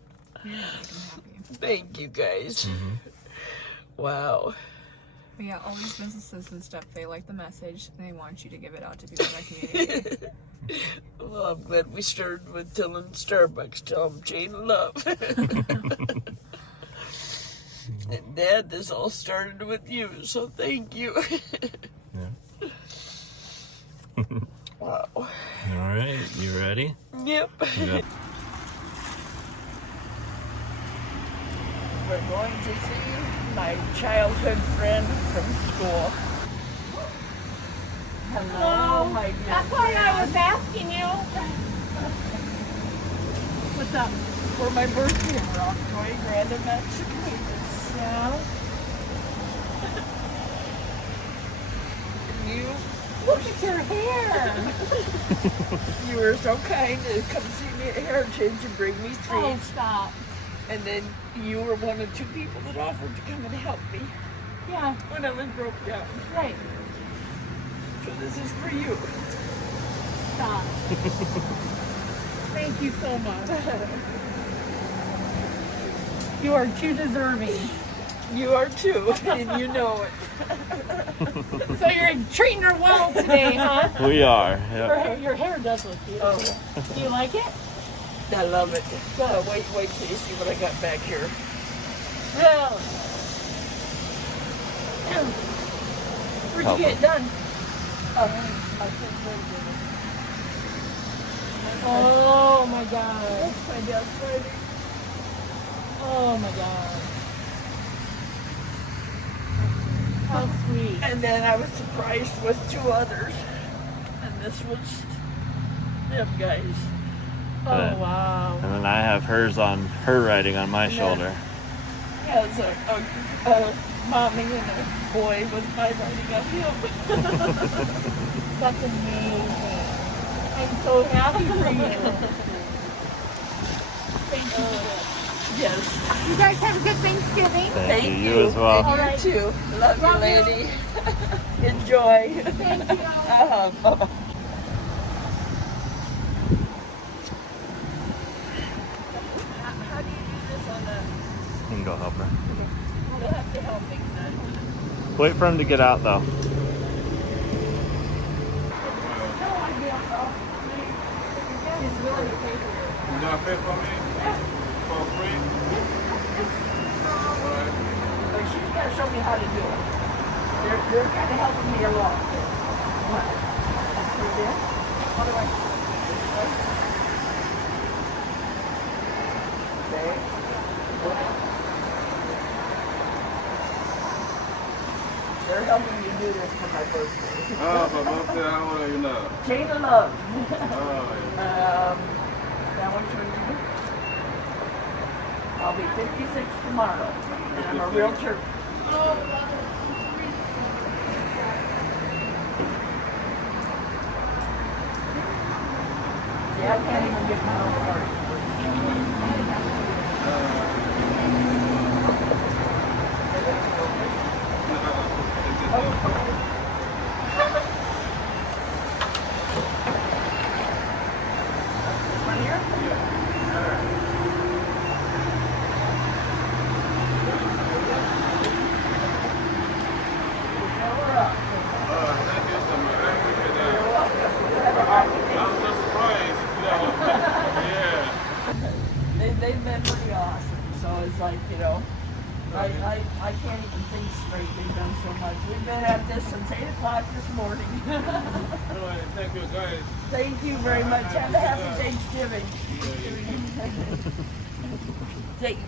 Thank you guys. Mm-hmm. Wow. But yeah, all these businesses and stuff, they like the message and they want you to give it out to people in their community. Well, I'm glad we started with telling Starbucks, tell them chain of love. And Dad, this all started with you, so thank you. Yeah. Wow. All right, you ready? Yep. You got- We're going to see my childhood friend from school. Hello, my dear. That's why I was asking you. What's up? For my birthday, we're off going random Mexicans. Yeah. And you, Look at your hair. you were so kind to come see me at Heritage and bring me Oh, treats. stop. And then you were one of two people that offered to come and help me Yeah, when I was broke down. right. So this is for you. Stop. Thank you so much. You are too deserving. You are too, and you know it. So you're treating her well today, huh? We are. Your hair does look beautiful. Oh, Do you like it? I love it. Wait till you see what I got back here. Really? Where'd you get it done? Oh my god. That's my dad's wedding. Oh my god. How sweet. And then I was surprised with two others. And this was them guys. Oh wow. And then I have hers on her writing on my then- shoulder. Has a mommy and a boy with my writing on him. That's amazing. I'm so happy for you. Thank you. Yes. You guys have a good Thanksgiving. Thank you. You as well. And you Alright. too. Love you, Love you. lady. Enjoy. Thank you. Bye-bye. How do you do this on the... You can go help her. You'll have to help me. Wait for him to get out, though. You gonna pay for me? For free? But she's got to show me how to do it. They're kind of helping me along. What? What do I do? Okay. They're helping me do this for my birthday. Oh, for birthday, how old are you now? Chain of love. Oh, yeah. That one should you? I'll be 56 tomorrow, and I'm a realtor. Yeah, I can't even get my own party. Right here? Oh, thank you so much. I appreciate that. I can't even think straight. They've done so much. We've been at this since 8 o'clock this morning. All right, thank you, guys. Thank you very much. Have a happy Thanksgiving.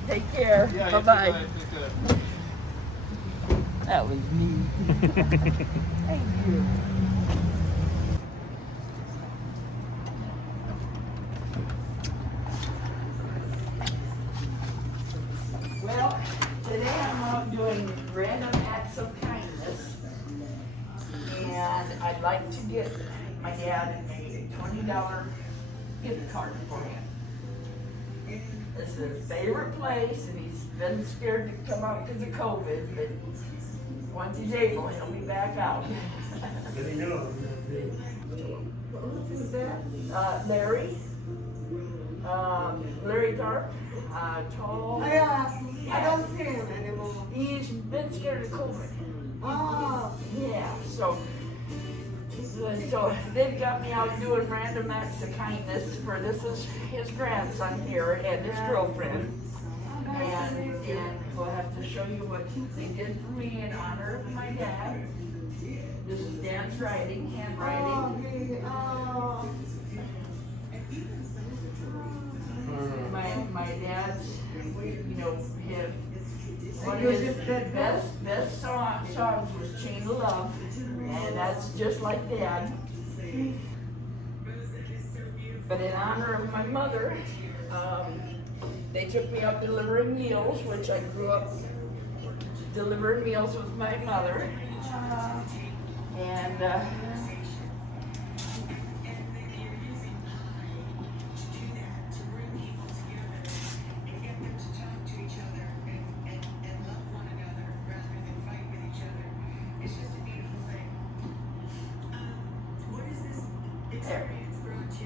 Take care. Yeah, Bye bye. you guys, take care. That was neat. Thank you. Well, today I'm out doing random acts of kindness, and I'd like to get my dad a $20 gift card for him. This is his favorite place, and he's been scared to come out because of COVID, but once he's able, he'll be back out. Who's that? Larry. Larry Tharp. Tall. Yeah, I don't see him anymore. He's been scared of COVID. Oh, Yeah, so they've got me out doing random acts of kindness for this is his grandson here and his girlfriend. And we'll have to show you what they did for me in honor of my dad. This is Dad's writing, handwriting. My dad's, you know, one of his best songs was Chain of Love, and that's just like Dad. But in honor of my mother, they took me out delivering meals, which I grew up delivering meals with my mother. And there.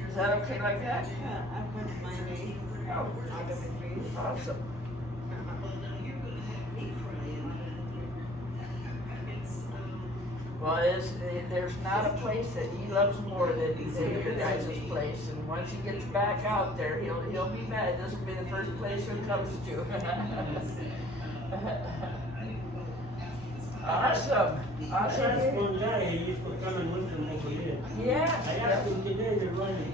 Is that okay like that? yeah, I put my name. Oh, awesome. Well, there's not a place that he loves more than your guys' place, and once he gets back out there, he'll be mad. This will be the first place he comes to. Awesome. Awesome. One guy he used to come and listen over here. Yeah. I asked him today to run it,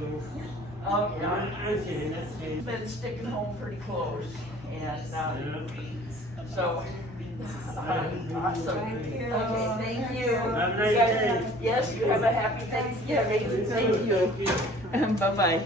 Oh, but yeah. I'm answering that He's same. been sticking home pretty close, and so awesome. Okay, thank you. Have a nice You guys day. have- Yes, you have a happy Thanksgiving. Thank you. Bye-bye.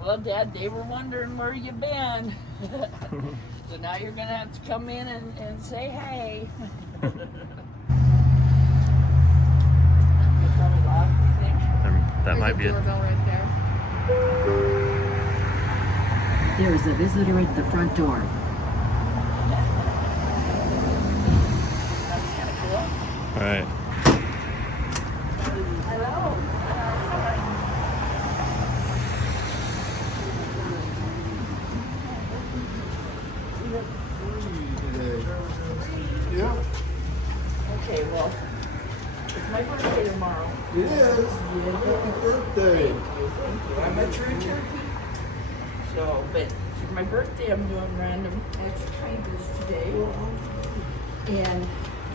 Well, Dad, they were wondering where you been. So now you're gonna have to come in and say hey. That might be it. Doorbell right there. There is a visitor at the front door. That's kind of cool. All right. Hello. Yeah, Okay, well, it's my birthday tomorrow. it is. Happy birthday. Thank you. I'm a true turkey. So, but for my birthday, I'm doing random acts of kindness today. And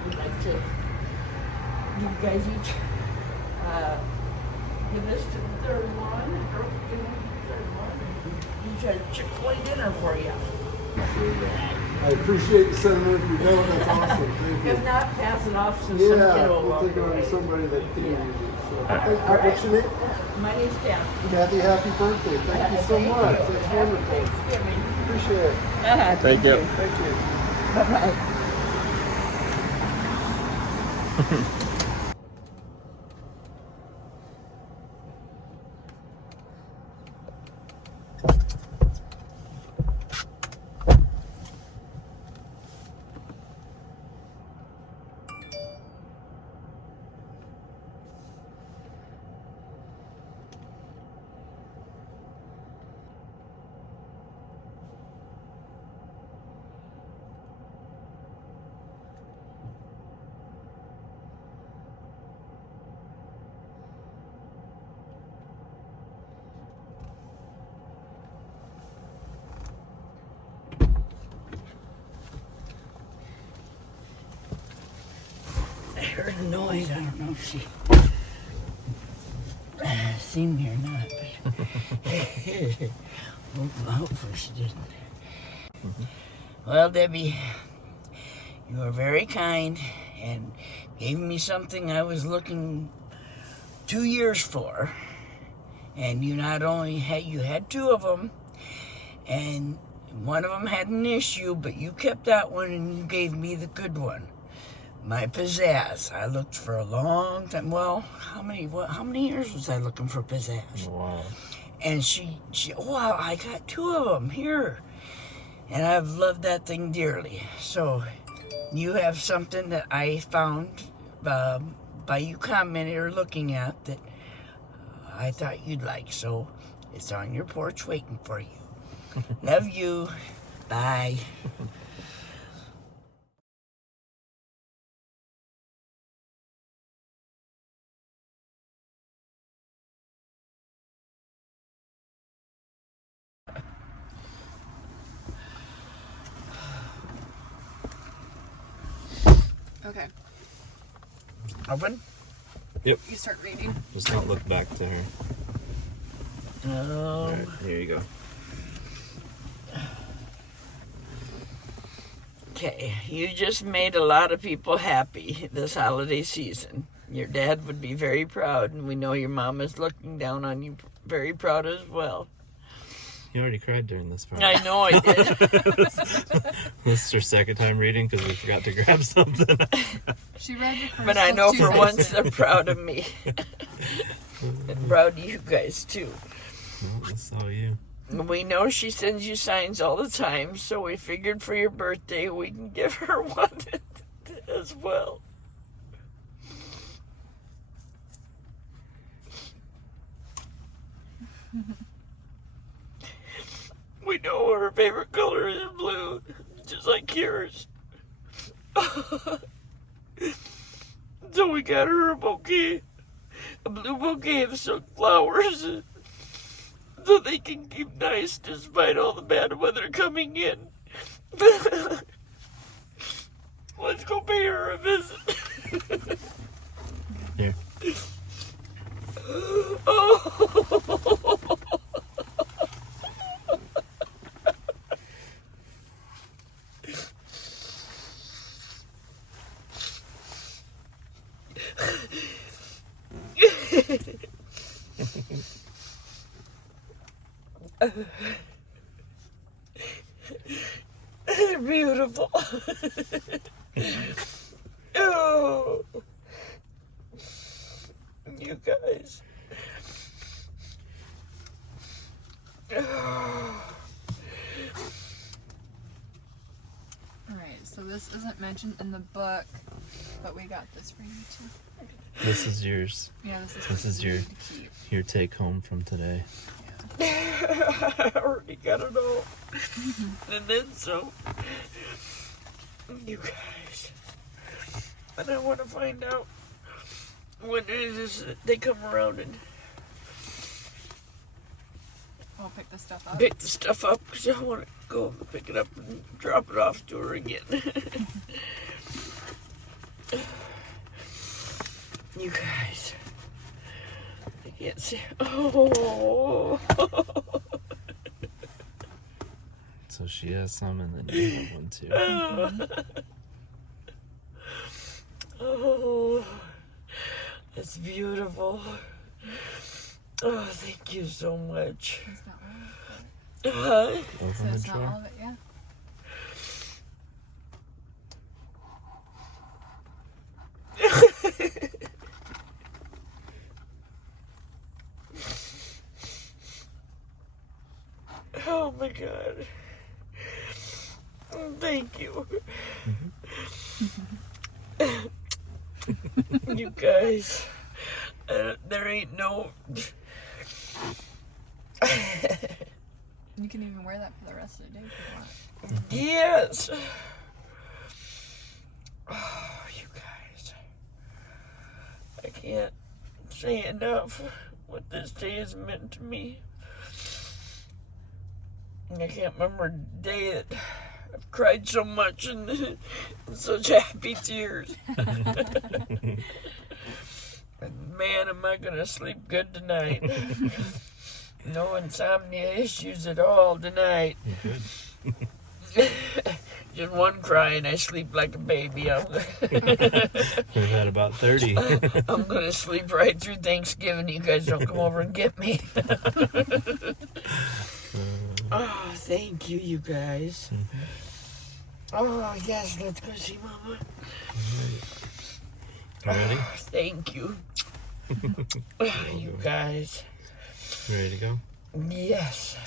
I'd like to give you guys each, give this to the third one, or give them the third one, and each a Chick-fil-A dinner for you. I appreciate the sentiment. If you don't, that's awesome. Thank you. If not, pass it off to some Yeah, kiddo we'll along take the it on way. to somebody that can use it. So, All right. what's your name? My name's Cathys. Kathy, happy birthday. Thank you so much. That's Happy wonderful. Thanksgiving. Appreciate it. Thank you. Thank you. Bye-bye. heard a noise. I don't know if she seen me or not. But hopefully she didn't. Well, Debbie, you were very kind and gave me something I was looking 2 years for. And you not only had 2 of them, and one of them had an issue, but you kept that one and you gave me the good one. My pizzazz. I looked for a long time. Well, how many years was I looking for pizzazz? Wow. And wow, I got 2 of them here. And I've loved that thing dearly. So you have something that I found by you commenting or looking at that I thought you'd like. So it's on your porch waiting for you. Love you. Bye. Okay. Open? You start reading. Just don't look back to her. All right, here you go. Okay, you just made a lot of people happy this holiday season. Your dad would be very proud, and we know your mom is looking down on you very proud as well. You already cried during this part. I know I did. This is her second time reading because we forgot to grab something. She read your first. But I know for two once they're proud of me. And proud of you guys, too. Well, that's all you. We know she sends you signs all the time, so we figured for your birthday we can give her one as well. We know her favorite color is blue, just like yours. So we got her a bouquet, a blue bouquet of silk flowers, so they can keep nice despite all the bad weather coming in. Let's go pay her a visit. Here. Oh. They're beautiful. Oh, you guys. Alright, so this isn't mentioned in the book, but we got this for you too. This is yours. Yeah, this is your for you to keep. your take home from today. I already got it all. And then some. You guys. And I want to find out when it is that they come around and We'll pick this stuff up. pick the stuff up because I want to go and pick it up and drop it off to her again. You guys. I can't see. Oh. So she has some, and then you have one too. Oh, that's beautiful. Oh, thank you so much. That's not all of it. So Overhead it's not drawer. all of it, yeah? Oh my God. Thank you. You guys, there ain't no... You can even wear that for the rest of the day if you want. Yes. Oh, you guys. I can't say enough what this day has meant to me. I can't remember a day that I've cried so much and such happy tears. And man, am I gonna sleep good tonight. No insomnia issues at all tonight. Just one cry and I sleep like a baby. We've had about 30. I'm gonna sleep right through Thanksgiving. You guys don't come over and get me. Oh, thank you, you guys. Oh, yes, let's go see Mama. Ready? Thank you. You guys. Ready to go? Yes.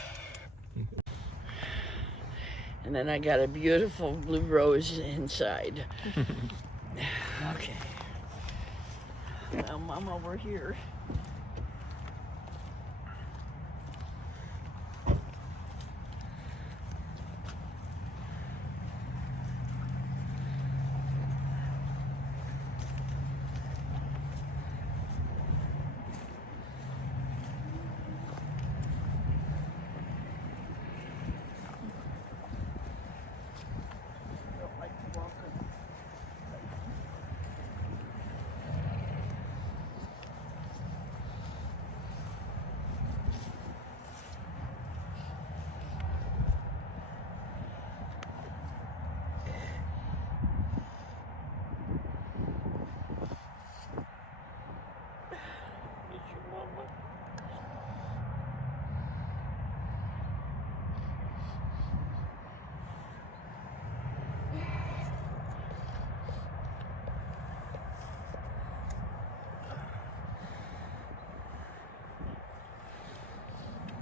And then I got a beautiful blue rose inside. Okay. Now, Mama, we're here.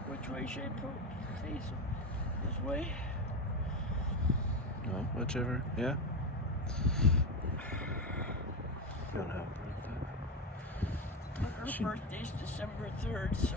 Which way should I face? This way? No, whichever. Yeah. You don't have Her birthday's December 3rd, so.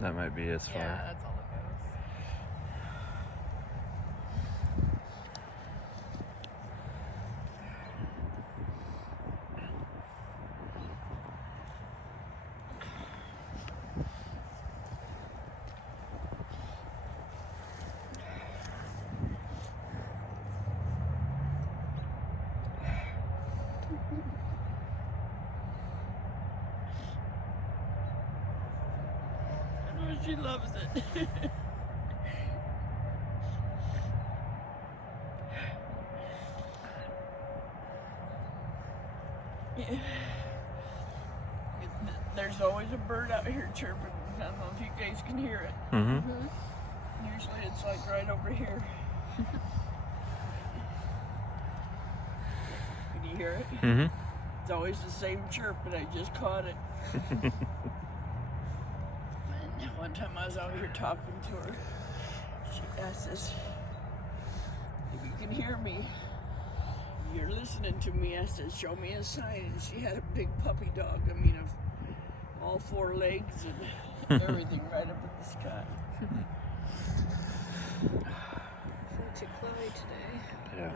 That might be as far. Yeah, that's all it goes. I know she loves it. Yeah. There's always a bird out here chirping. I don't know if you guys can hear it. Mm-hmm. Usually it's like right over here. Can you hear it? Mm-hmm. It's always the same chirp, and I just caught it. And one time I was out here talking to her. She asked us, if you can hear me, you're listening to me. I said, show me a sign. And she had a big puppy dog. I mean, of all four legs and everything right up in the sky. So too cloudy today. Yeah.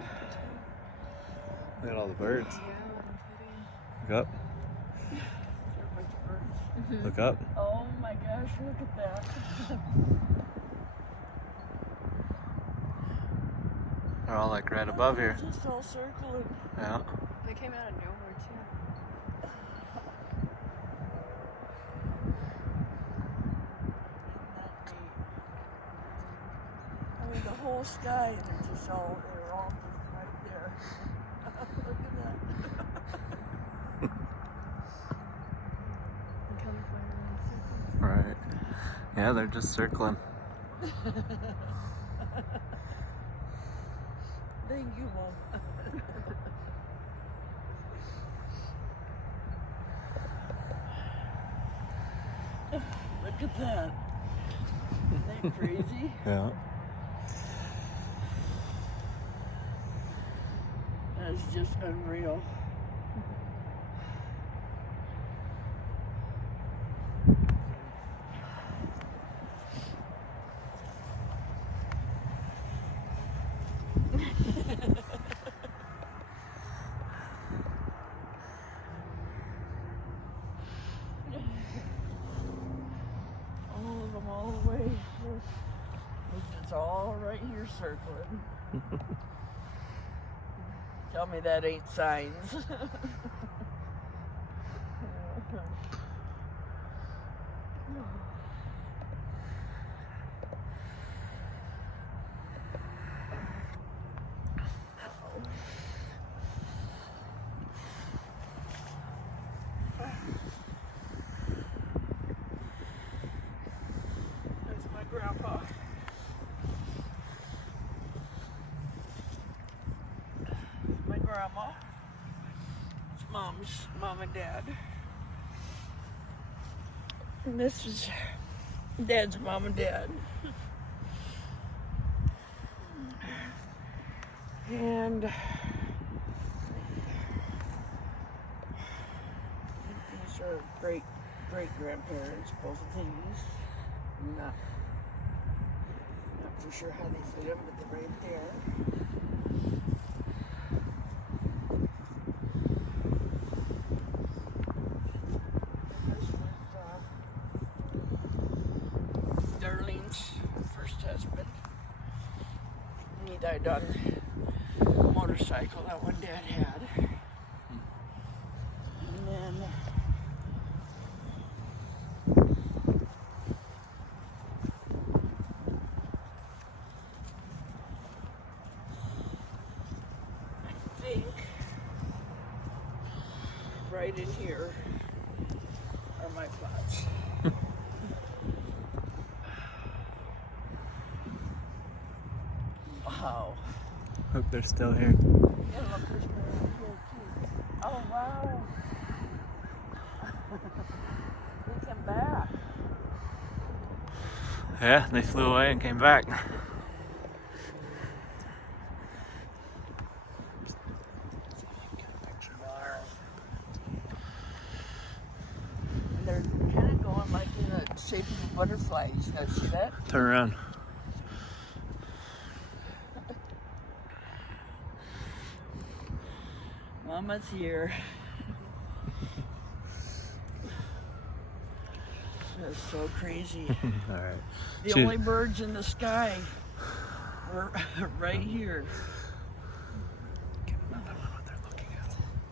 Look at all the birds. Yeah, I'm Look up. There are a bunch of birds. kidding. Look up. Oh my gosh, look at that. They're all like right above here. Just all circling. Yeah. They came out of nowhere too. I mean, the whole sky, and they're just all, they're all just right there. Look at that. And come fly around in circles. Right. Yeah, they're just circling. Thank you, Mom. Look at that. you crazy? Yeah. That's just unreal. All of them all the way. It's all right here circling. Tell me that ain't signs. That's my grandpa. My grandma. It's mom and dad. And this is dad's mom and dad. And these are great grandparents, both of these. Not for sure how they fit them, but they're right there. This was Darlene's first husband. He died on a motorcycle that one dad had. And then I think right in here are my plots. Wow. Hope they're still here. Yeah, look, there's more over here too. Oh wow. They came back. Yeah, they flew away and came back. And they're kind of going like in the shape of a butterfly. You guys see that? Turn around. Mama's here. That's so crazy. All right. The only birds in the sky were right here. Get another one what they're looking at.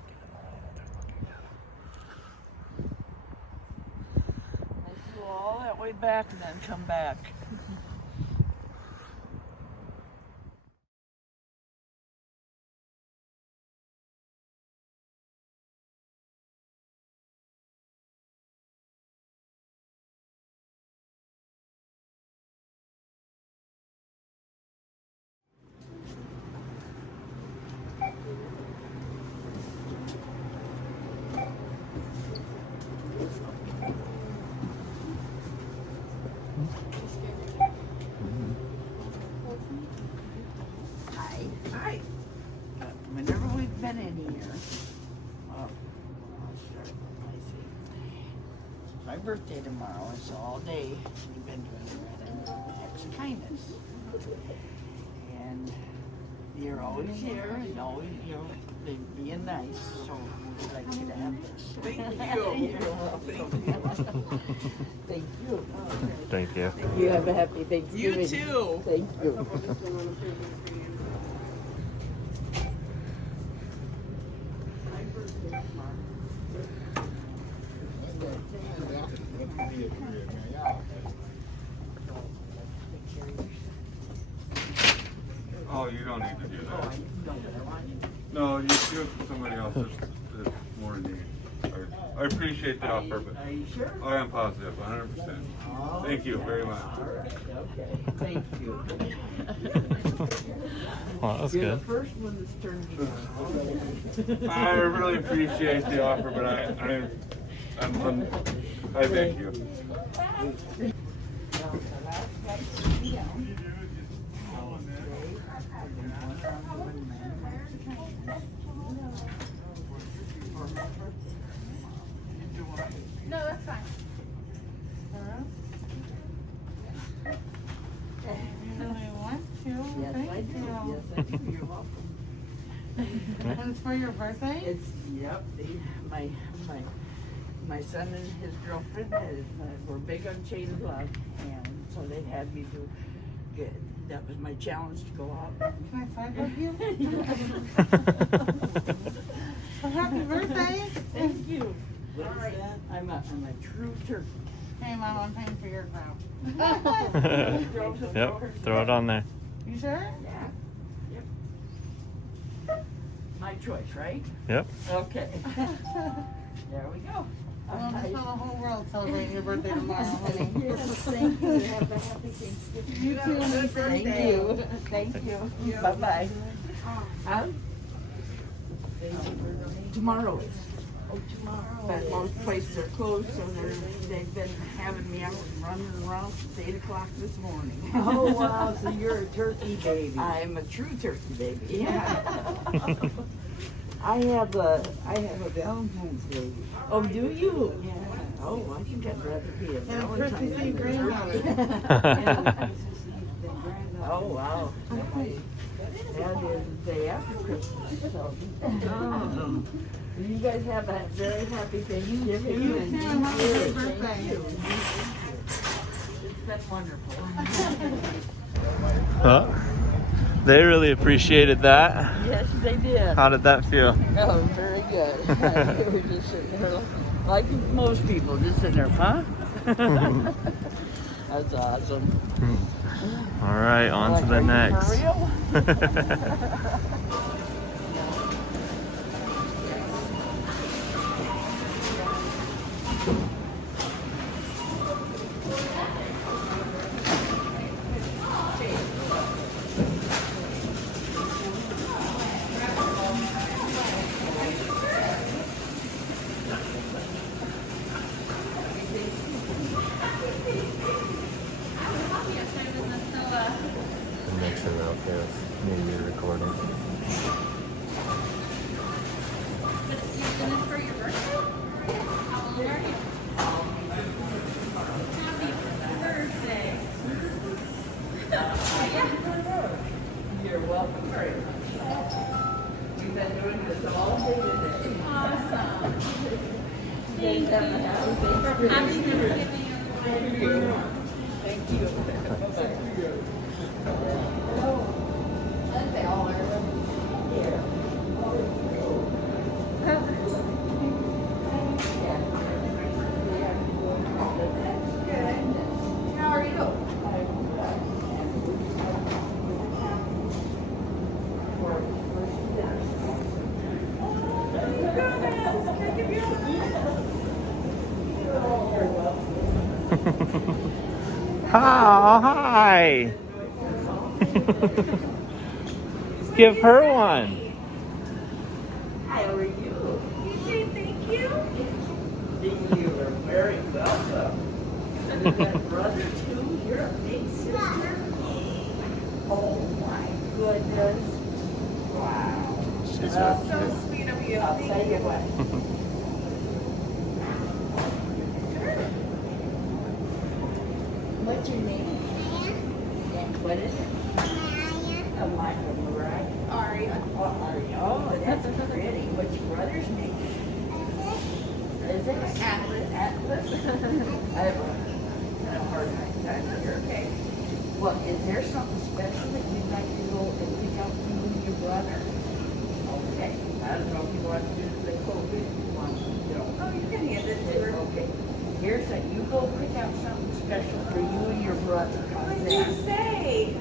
Get another one what they're looking at. They flew all that way back and then come back. Hi. Whenever we've been in here, I'll start. I see. It's my birthday tomorrow. It's all day. We've been doing acts of kindness. And you're always here and always, being nice. So we'd like you to have this. Thank you. You're welcome. Thank you. Thank you. You have a happy Thanksgiving. You too. Thank you. Oh, you don't need to do that. No, you do it for somebody else that's more in need. I appreciate the offer, but Are you sure? I am positive, 100%. Thank you very much. Okay. Thank you. Well, that was You're good. the first one that's turned me down. I really appreciate the offer, but I thank you. No, that's fine. Yes, I do. Yes, I do. You're welcome. And it's for your birthday? It's, yep, my son and his girlfriend were big on chain love, and so they had me do good. That was my challenge to go out. Can I fight with you? Well, happy birthday. Thank you. What is that? I'm a true turkey. Hey, Mom, I'm paying for your crown. Yep, throw it on there. You sure? Yeah. Yep. My choice, right? Yep. Okay. There we go. Well, just tell the whole world celebrating your birthday tomorrow, honey. Yes, thank you. Have a happy Thanksgiving. You too, happy Thank birthday. you. Thank you. Bye-bye. Tomorrow. Oh, tomorrow. But most places are closed, so they've been having me out running around since 8 o'clock this morning. Oh, wow, so you're a turkey baby. I'm a true turkey baby. Yeah. I have a Valentine's Day. Oh, do you? Yeah. Oh, I think I'd rather be a And a Valentine's Christmas Day Eve granddaughter. granddaughter. Oh, wow. That is the day after Christmas. So. You guys have a very happy Thanksgiving. You and too, have a good thank birthday. you. It's been wonderful. Huh? They really appreciated that. Yes, they did. How did that feel? Oh, very good. We were just sitting there like most people, just sitting there, huh? That's awesome. All right, on to the Are you next. For real? Make sure they're okay with me recording. You're welcome very much. We've been doing this all day today. Awesome. Thank you. Happy Thanksgiving. Thank you. Thank you. How are you? Oh, hi. Give her one. How are you? You say thank you? You are very welcome. And is that brother too? You're a big sister? Oh my goodness. Wow. So sweet of you. I'll tell you what. What's your name? What is it? Mariah. Aria. Oh, Aria. Oh, that's pretty. What's your brother's name? Is it? Atlas. Atlas? I have a hard time here. Okay. Well, is there something special that you'd like to go and pick out for you and your brother? Okay. I don't know if you want to do the COVID. You want to, you know. Oh, you can hand it to her. Okay. Here's that. You go pick out something special for you and your brother. What How's did you that? say?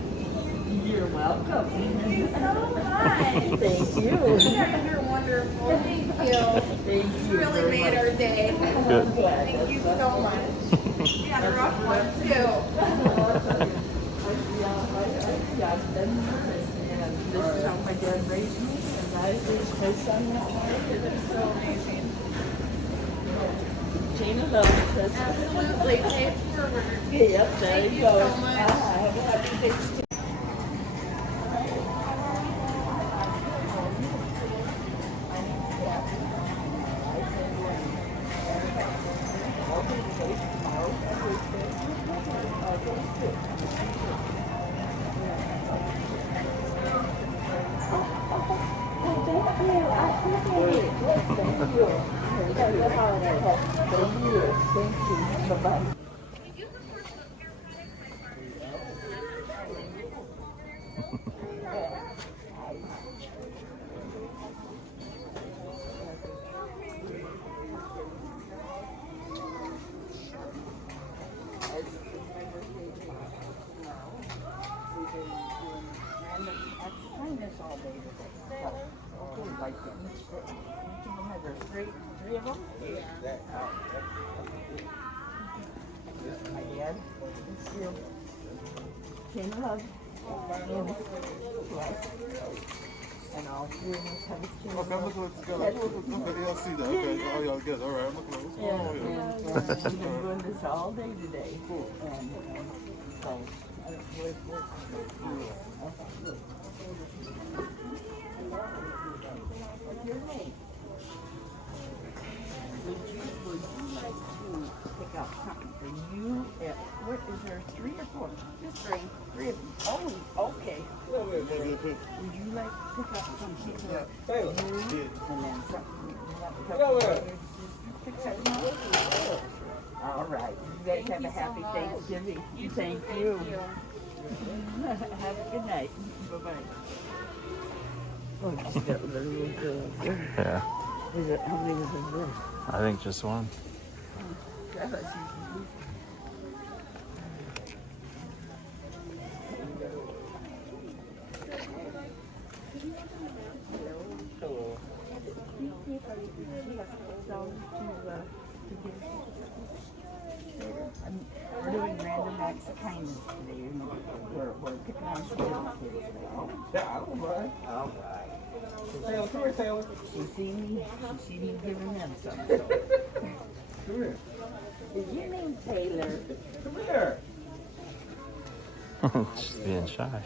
You're welcome. Thank you so much. Thank you. You guys are wonderful. Thank you. Thank You you. really very made much. our day. Good. Thank you so much. You had a rough one too. I've been nervous, and this is how my dad raised me, and I raised my son that way, and it's so amazing. Chain chain of love. Absolutely. Pay it forward. Yep, there you go. so much. Have a happy Thanksgiving. Three of them? Yeah. My dad. It's you. Chain of love. And all three of us have a chain of Okay, I'm love. looking at together. Okay, y'all see that. Okay, oh, y'all get it. All right, I'm looking at what's going on here. And we've been doing this all day today. And so, what's your name? Would you like to pick out something for you? What is there, 3 or 4? Just 3. 3 of them. Oh, okay. Would you like to pick up something for you? And then something you want to help you pick something up? All right. You guys have a happy Thanksgiving. Thank you. Have a good night. Bye-bye. Oh, just that little girl. Yeah. How many was there? I think just one. We're doing random acts of kindness today. We're picking on some little kids. Yeah, I don't mind. All right. Taylor, come here, Taylor. She see me giving them something. Come here. Is your name Taylor? Come here. She's being shy.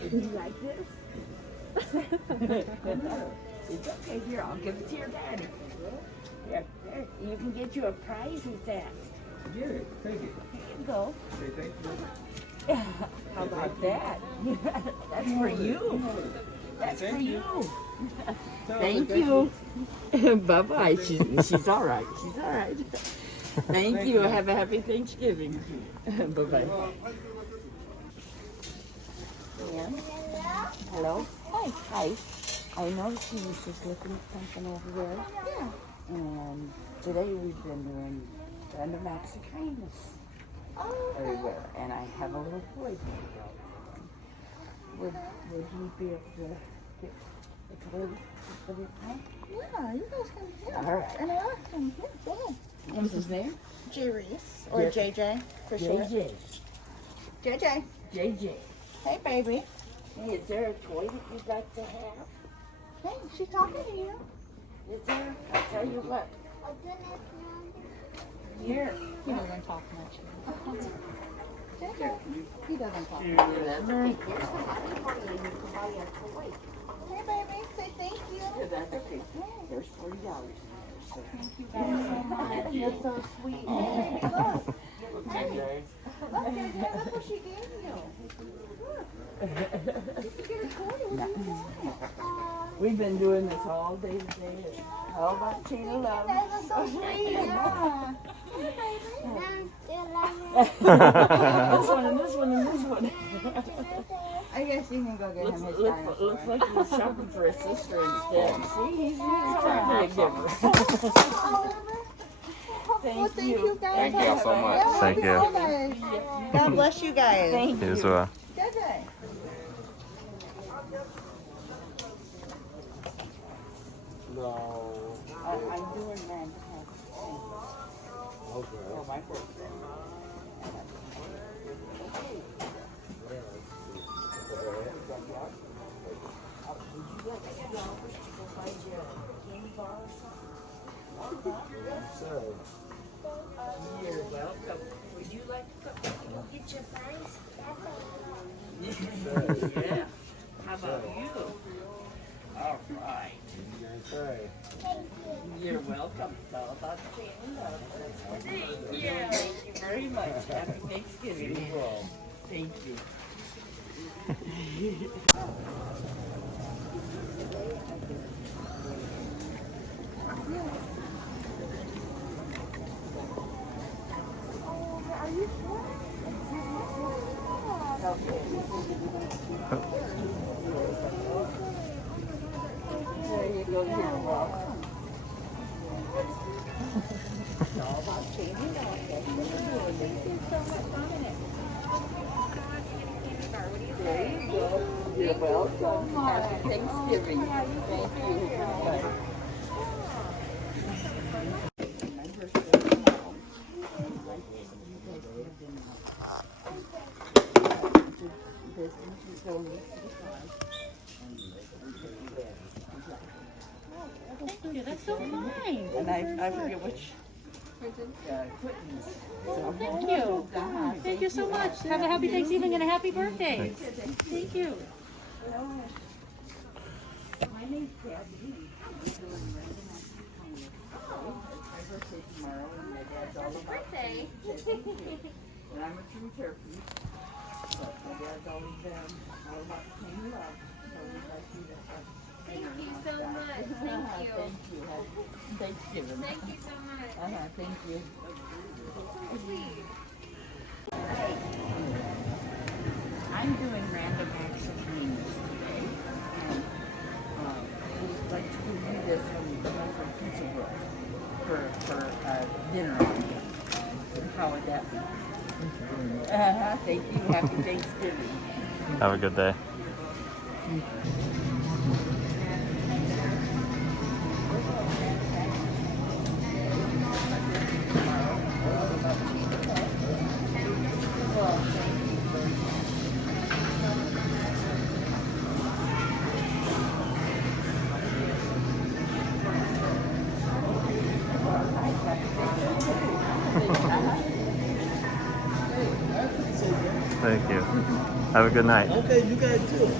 Did you like this? It's okay. Here, I'll give it to your daddy. Here, you can get you a prize with that. Get it. Take it. Here you go. Say thank you. How about that? That's for you. That's for you. Thank you. Bye-bye. She's all right. She's all right. Thank you. Have a happy Thanksgiving. Bye-bye. Yeah. Hello? Hi. Hi. I noticed you was just looking at something over there. Yeah. And today we've been doing random acts of kindness everywhere. And I have a little boy here. Would you be able to get a toy with your pen? Yeah, you guys can. Yeah. All right. And I asked him, yeah, go ahead. What's his name? J. Reese, or JJ, for short. JJ. JJ. JJ. Hey, baby. Hey, is there a toy that you'd like to have? Hey, she's talking to you. Is there? I'll tell you what. Here. He doesn't talk much. JJ. He doesn't talk much. Remember? Hey, baby. Say thank you. That's okay. There's $40. Thank you guys so much. You're so sweet. Hey, look. Hey. Look, JJ, look what she gave you. You can get a toy with you. We've been doing this all day today. It's all about chain of love. That's so sweet. Yeah. Hey, baby. This one and this one and this one. I guess you can go get him his dinosaur. Looks like he was shopping for his sister instead. See, he's trying to be a giver. Well, thank you guys. Thank you so much. Yeah, Thank you. so much. God bless you guys. Thank You you. as well. Good day. I'm doing random acts of kindness. For my birthday. Would you like $2 to go buy you a candy bar or something? You're welcome. Would you like to come get your prize? Yeah. How about you? All right. You're welcome. It's all about sharing love. Thank you. Thank you very much. Happy Thanksgiving. Thank you. Are you sure? There you go. You're welcome. It's all about changing love. That's what we're doing. Thank you so much, Dominic. There you go. You're welcome. Happy Thanksgiving. Thank you. Bye. Thank you, that's so kind. And I forget which. Quentin's. Oh, thank you. Thank you so much. Have a happy Thanksgiving and a happy birthday. Thank you. My name's Cathys. My birthday tomorrow, and my dad's all about Birthday. and I'm a true turkey. But my dad's always been all about the same love. So we'd like you to have Thank you so much. Thank you. Thank you. Happy Thanksgiving. Thank you so much. Thank you. So sweet. I'm doing random acts of kindness today. And we'd like to give you this from Pizza World for dinner on you. How would that be? Thank you. Happy Thanksgiving. Have a good day. Thank you. Have a good night. Okay, you guys too.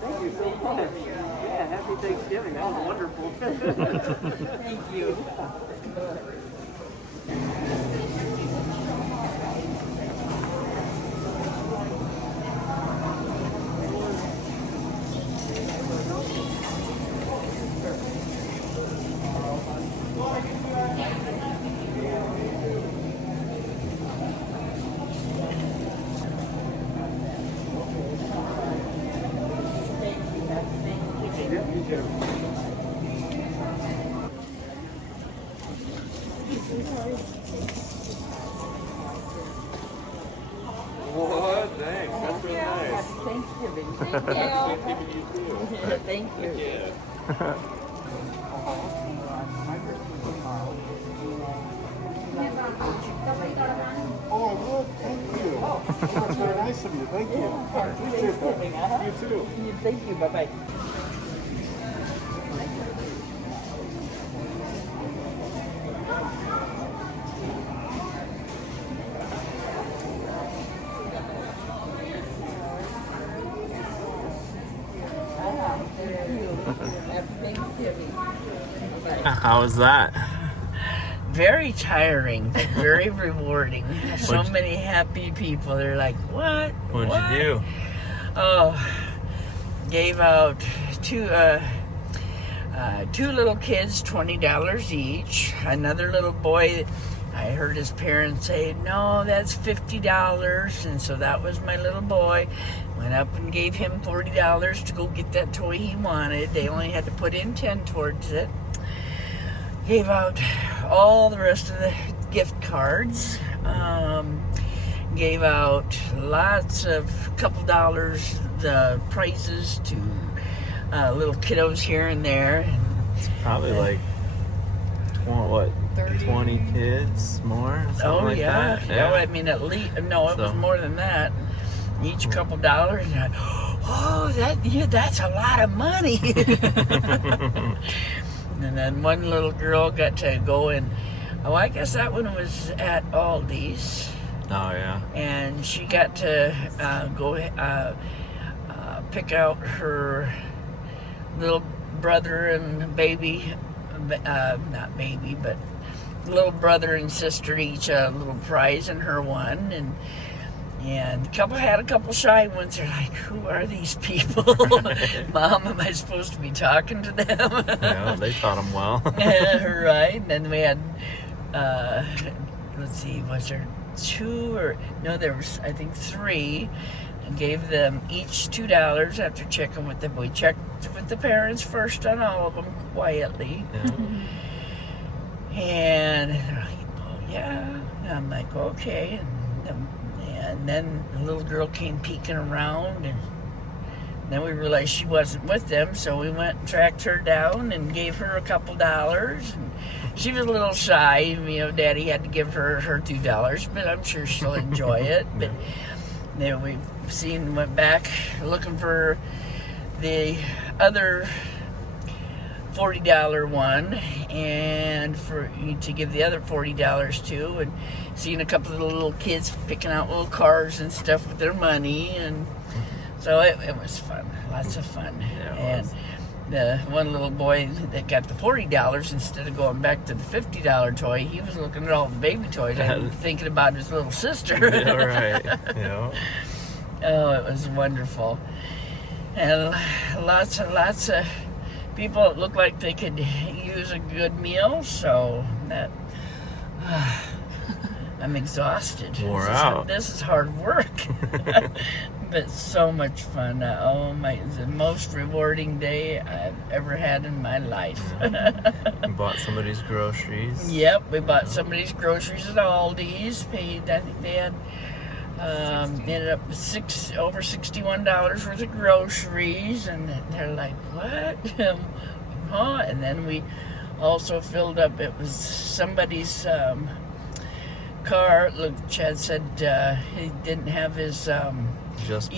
Thank you so much. Yeah, happy Thanksgiving. That was wonderful. Thank you. What? Thanks. That's really nice. Happy Thanksgiving. Thank you. Thanksgiving to you too. Thank you. Yeah. My birthday tomorrow. Oh, good. Thank you. Oh, that's very nice of you. Thank you. Happy Thanksgiving. You too. Thank you. Bye-bye. Happy Thanksgiving. Bye-bye. How was that? Very tiring, but very rewarding. So What'd you- many happy people. They're like, what? What'd What?" you do? Oh, gave out two little kids $20 each. Another little boy, I heard his parents say, no, that's $50. And so that was my little boy. Went up and gave him $40 to go get that toy he wanted. They only had to put in 10 towards it. Gave out all the rest of the gift cards. Gave out lots of couple dollars the prizes to little kiddos here and there. Probably like 30. 20 kids more? Something like that? Yeah. I mean, at least no, it was more than that. Each couple dollars. And that's a lot of money. And then one little girl got to go in. Oh, I guess that one was at Aldi's. Oh, yeah. And she got to go pick out her little brother and baby, not baby, but little brother and sister each a little prize, and her one. And the couple had a couple shy ones. They're like, who are these people? Mom, am I supposed to be talking to them? Yeah, they taught them well. Right. And then we had, let's see, was there two or, no, there was, I think, three. And gave them each $2 after checking with them. We checked with the parents first on all of them quietly. Yeah. And they're like, oh, yeah. And I'm like, okay. And then the little girl came peeking around, and then we realized she wasn't with them, so we went and tracked her down and gave her a couple dollars. And she was a little shy. You know, Daddy had to give her $2, but I'm sure she'll enjoy it. But then we went back looking for the other $40 one, and to give the other $40 to, and seeing a couple of the little kids picking out little cars and stuff with their money, and so it was fun, lots of fun. Yeah, and the one little boy that got the $40, instead of going back to the $50 toy, he was looking at all the baby toys and thinking about his little sister. Yeah, right. Yeah. Oh, it was wonderful, and lots of people that looked like they could use a good meal, so that I'm exhausted. Wore out. This is hard work, but so much fun. The most rewarding day I've ever had in my life. You bought somebody's groceries. Yep, we bought somebody's groceries at Aldi's. Paid, I think they had ended up with over $61 worth of groceries, and they're like, what? Huh? And then we also filled up, it was somebody's car. Look, Chad said he didn't have his just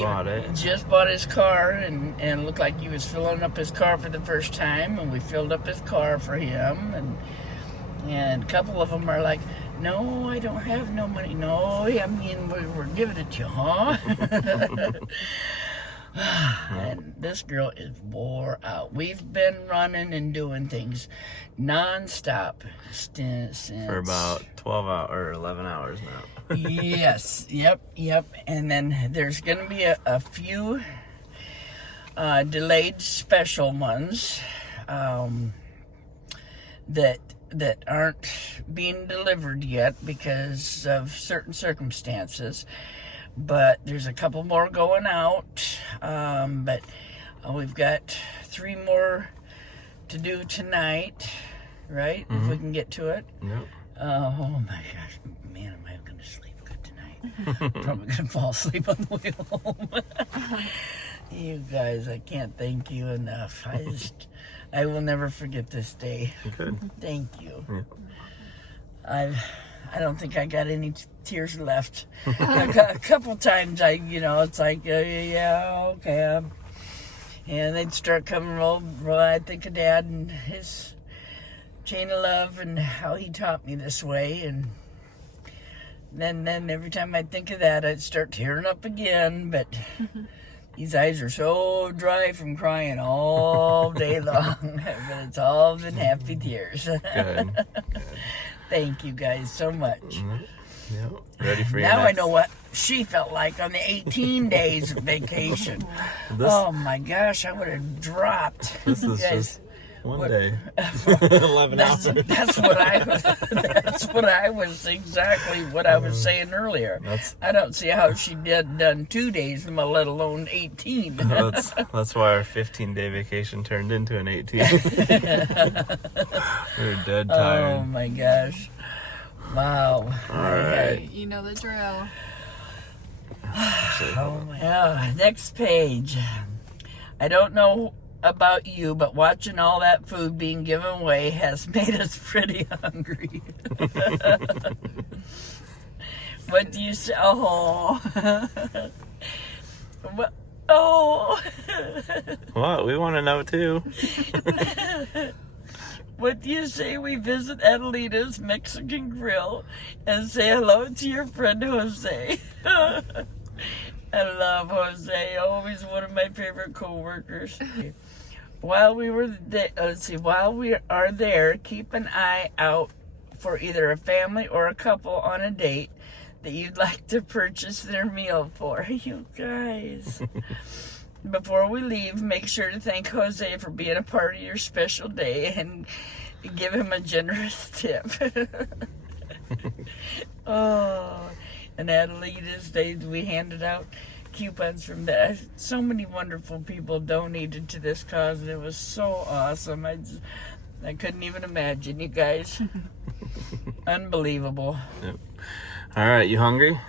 bought his car, and looked like he was filling up his car for the first time, and we filled up his car for him, and a couple of them are like, no, I don't have no money. No, I mean, we're giving it to you, huh? And this girl is wore out. We've been running and doing things non-stop since for about 12 hours or 11 hours now. Yes, yep. And then there's going to be a few delayed special ones that aren't being delivered yet because of certain circumstances. But there's a couple more going out. But we've got 3 more to do tonight, right? If we can get to it. Yep. Oh my gosh, man, am I going to sleep good tonight? Probably going to fall asleep on the way home. You guys, I can't thank you enough. I will never forget this day. Good. Thank you. Yeah. I don't think I got any tears left. A couple times it's like, yeah, okay. And they'd start coming roll. I think of Dad and his chain of love and how he taught me this way. And then every time I'd think of that, I'd start tearing up again. But these eyes are so dry from crying all day long. But it's all been happy tears. Good. Thank you guys so much. Yep. Ready for your Now next... I know what she felt like on the 18 days of vacation. Oh my gosh, I would have dropped. This is just one day. 11 hours. That's what I was exactly what I was saying earlier. I don't see how she done 2 days, let alone 18. That's why our 15-day vacation turned into an 18. We were dead tired. Oh my gosh. Wow. All right. You know the drill. Oh my God. Next page. I don't know about you, but watching all that food being given away has made us pretty hungry. What do you say? Oh. What? Oh. What? We want to know too. What do you say we visit Adelita's Mexican Grill and say hello to your friend Jose? I love Jose. Always one of my favorite co-workers. While we are there, keep an eye out for either a family or a couple on a date that you'd like to purchase their meal for. You guys. Before we leave, make sure to thank Jose for being a part of your special day and give him a generous tip. Oh, and Adelita's Day, we handed out coupons from that. So many wonderful people donated to this cause, and it was so awesome. I couldn't even imagine, you guys. Unbelievable. Yep. All right, you hungry?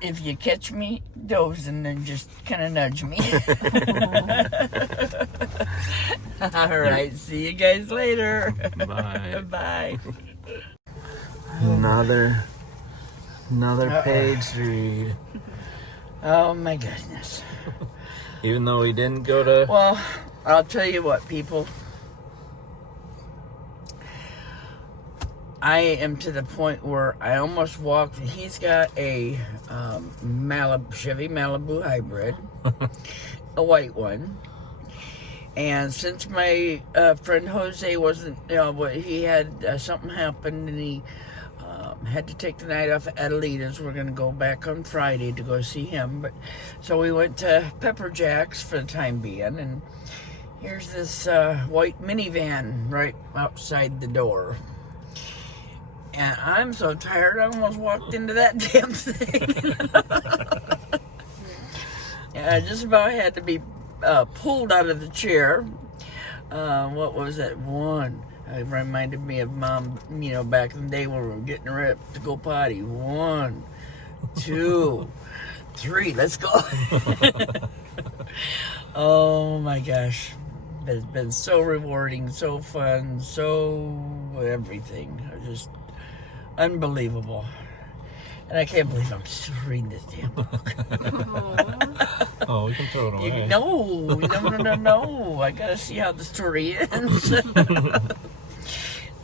If you catch me dozing, then just kind of nudge me. All right, see you guys later. Bye. Bye. Another page to read. Oh my goodness. Even though we didn't go to... Well, I'll tell you what, people. I am to the point where I almost walked. He's got a Chevy Malibu hybrid, a white one. And since my friend Jose wasn't, he had something happened and he had to take the night off at Adelita's. We're going to go back on Friday to go see him. So we went to Pepper Jack's for the time being. And here's this white minivan right outside the door. And I'm so tired, I almost walked into that damn thing. And I just about had to be pulled out of the chair. What was that one? It reminded me of Mom, back in the day when we were getting ready to go potty. 1, 2, 3, let's go. Oh my gosh. It's been so rewarding, so fun, so everything. Just unbelievable. And I can't believe I'm still reading this damn book. Oh, we can throw it away. No. I gotta see how the story ends.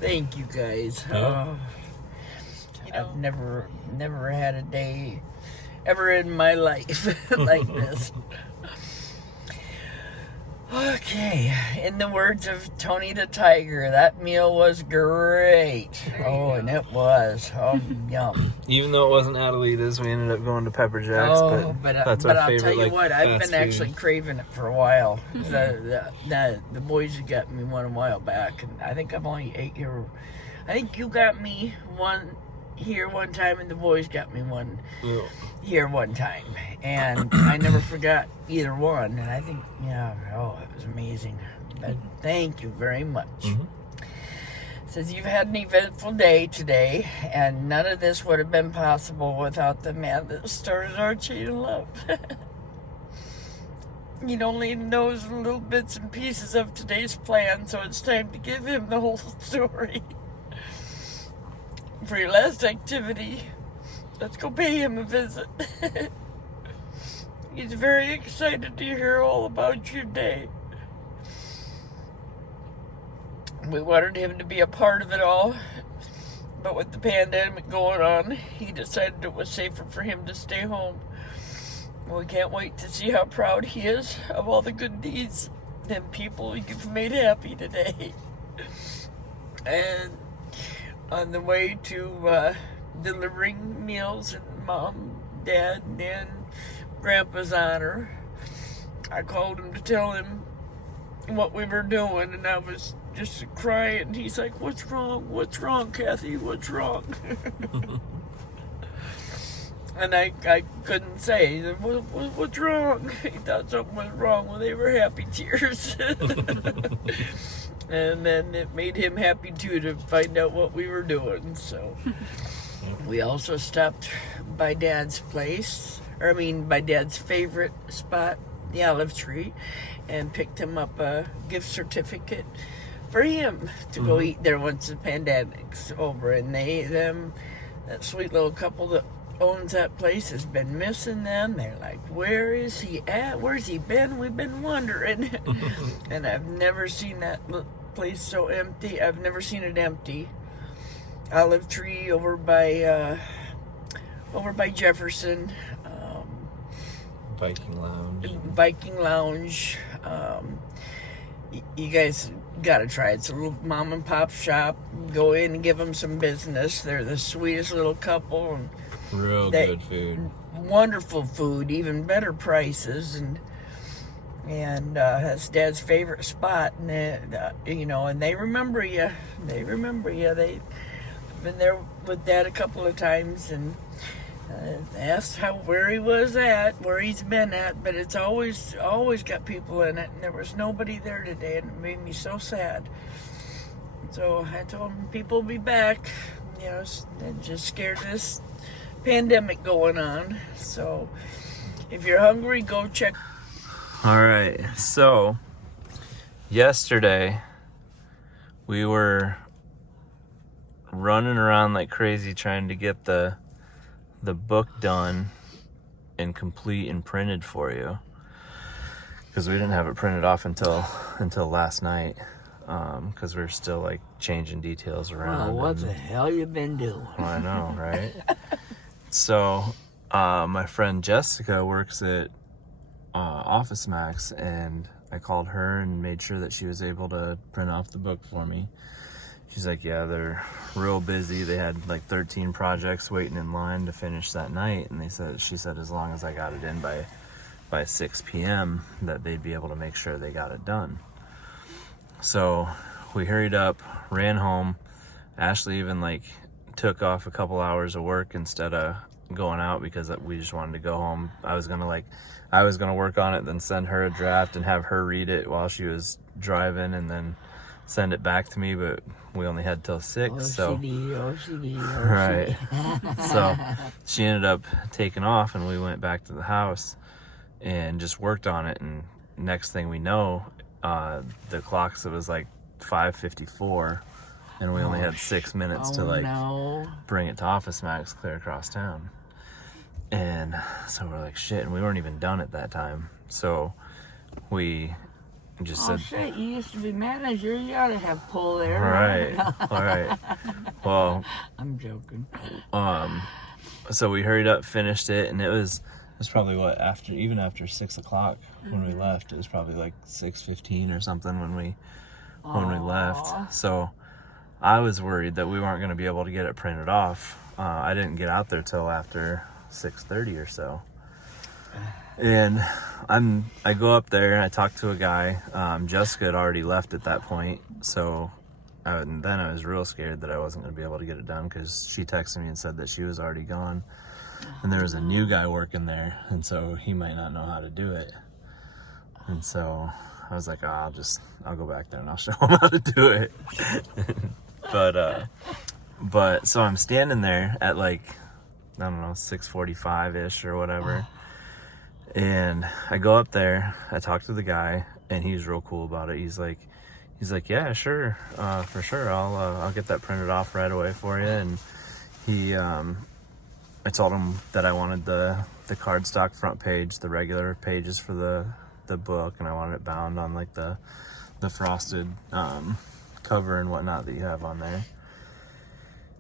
Thank you guys. Yeah. I've never had a day ever in my life like this. Okay, in the words of Tony the Tiger, that meal was great. And it was. Oh, yum. Even though it wasn't Adelita's, we ended up going to Pepper Jack's. But that's our I'll favorite, tell you what, I've fast been food. actually craving it for a while. The boys had got me one a while back, and I think I've only ate here. I think you got me one here one time, and the boys got me one here one time, and I never forgot either one. And I think, it was amazing. But thank you very much. Mm-hmm. Says you've had an eventful day today, and none of this would have been possible without the man that started our chain of love. He only knows little bits and pieces of today's plan, so it's time to give him the whole story. For your last activity, let's go pay him a visit. He's very excited to hear all about your day. We wanted him to be a part of it all, but with the pandemic going on, he decided it was safer for him to stay home. We can't wait to see how proud he is of all the good deeds and people you've made happy today. And on the way to delivering meals in Mom, Dad, and Grandpa's honor, I called him to tell him what we were doing, and I was just crying. He's like, "What's wrong? What's wrong, Cathy? What's wrong?" And I couldn't say. He said, "What's wrong?" He thought something was wrong. Well, they were happy tears. And then it made him happy too to find out what we were doing. So we also stopped by Dad's place, by Dad's favorite spot the Olive Tree and picked him up a gift certificate for him to go eat there once the pandemic's over. And that sweet little couple that owns that place has been missing them. They're like, where is he at? Where's he been? We've been wondering. And I've never seen that place so empty. I've never seen it empty. Olive Tree over by Jefferson. Viking Lounge. You guys gotta try it. It's a little mom and pop shop. Go in and give them some business. They're the sweetest little couple. And Real good food. Wonderful food, even better prices, and that's Dad's favorite spot. And and they remember you. They've been there with Dad a couple of times and asked where he was at, where he's been at. But it's always got people in it, and there was nobody there today, and it made me so sad. So I told him people will be back. They're just scared of this pandemic going on. So if you're hungry, go check. All right, so yesterday we were running around like crazy trying to get the book done and complete and printed for you, because we didn't have it printed off until last night, because we were still like changing details around. Well, what the hell you been doing? I know, right? So my friend Jessica works at Office Max, and I called her and made sure that she was able to print off the book for me. She's like, yeah, they're real busy. They had like 13 projects waiting in line to finish that night, and she said as long as I got it in by 6 p.m. that they'd be able to make sure they got it done. So we hurried up, ran home. Ashley even like took off a couple hours of work instead of going out because we just wanted to go home. I was gonna work on it, then send her a draft and have her read it while she was driving, and then send it back to me, but we only had till 6. OCD. Right. So she ended up taking off, and we went back to the house and just worked on it. And next thing we know, the clocks, it was like 5:54, and we only had 6 minutes to bring it to Office Max clear across town. And so we're like, shit, and we weren't even done at that time. So we just said, shit, you used to be manager, you ought to have pull there. Right. Well, I'm joking. So we hurried up, finished it, and it was probably after 6 o'clock when we left. It was probably like 6:15 or something when we left. So I was worried that we weren't going to be able to get it printed off. I didn't get out there till after 6:30 or so. And I go up there and I talk to a guy. Jessica had already left at that point, so then I was real scared that I wasn't going to be able to get it done, because she texted me and said that she was already gone, and there was a new guy working there, and so he might not know how to do it. And so I was like, I'll go back there and I'll show him how to do it. But so I'm standing there at like, I don't know, 6:45-ish or whatever. And I go up there, I talk to the guy, and he's real cool about it. He's like, yeah, sure, for sure. I'll get that printed off right away for you. And I told him that I wanted the cardstock front page, the regular pages for the book, and I wanted it bound on like the frosted cover and whatnot that you have on there.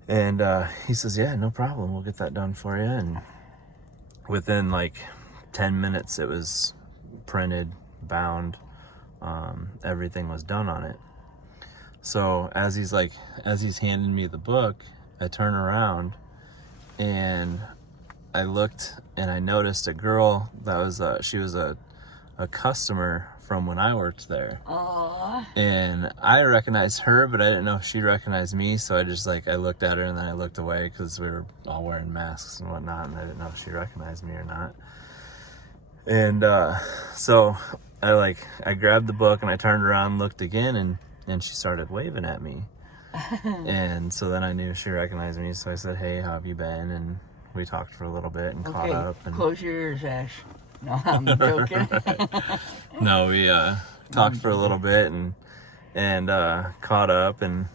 And he says, yeah, no problem, we'll get that done for you. And within like 10 minutes it was printed, bound, everything was done on it. So as he's handing me the book, I turn around and I looked and I noticed a girl that was she was a customer from when I worked there. Aww. And I recognized her, but I didn't know if she recognized me, so I just I looked at her and then I looked away because we were all wearing masks and whatnot, and I didn't know if she recognized me or not. And so I grabbed the book and I turned around, looked again, and she started waving at me. And so then I knew she recognized me, so I said, hey, how have you been? And we talked for a little bit and caught up. And close your ears, Ash. No, I'm joking. No, we talked for a little bit and caught up and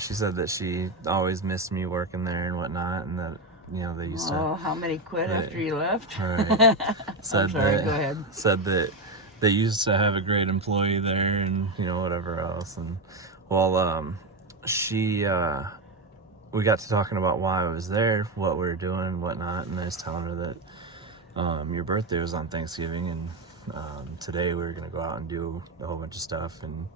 she said that she always missed me working there and whatnot, and that they used Oh, how many quit after you left? Right. Said I'm sorry, that, go ahead. Said that they used to have a great employee there and whatever else, and well we got to talking about why I was there, what we were doing and whatnot, and I was telling her that your birthday was on Thanksgiving, and today we were going to go out and do a whole bunch of stuff and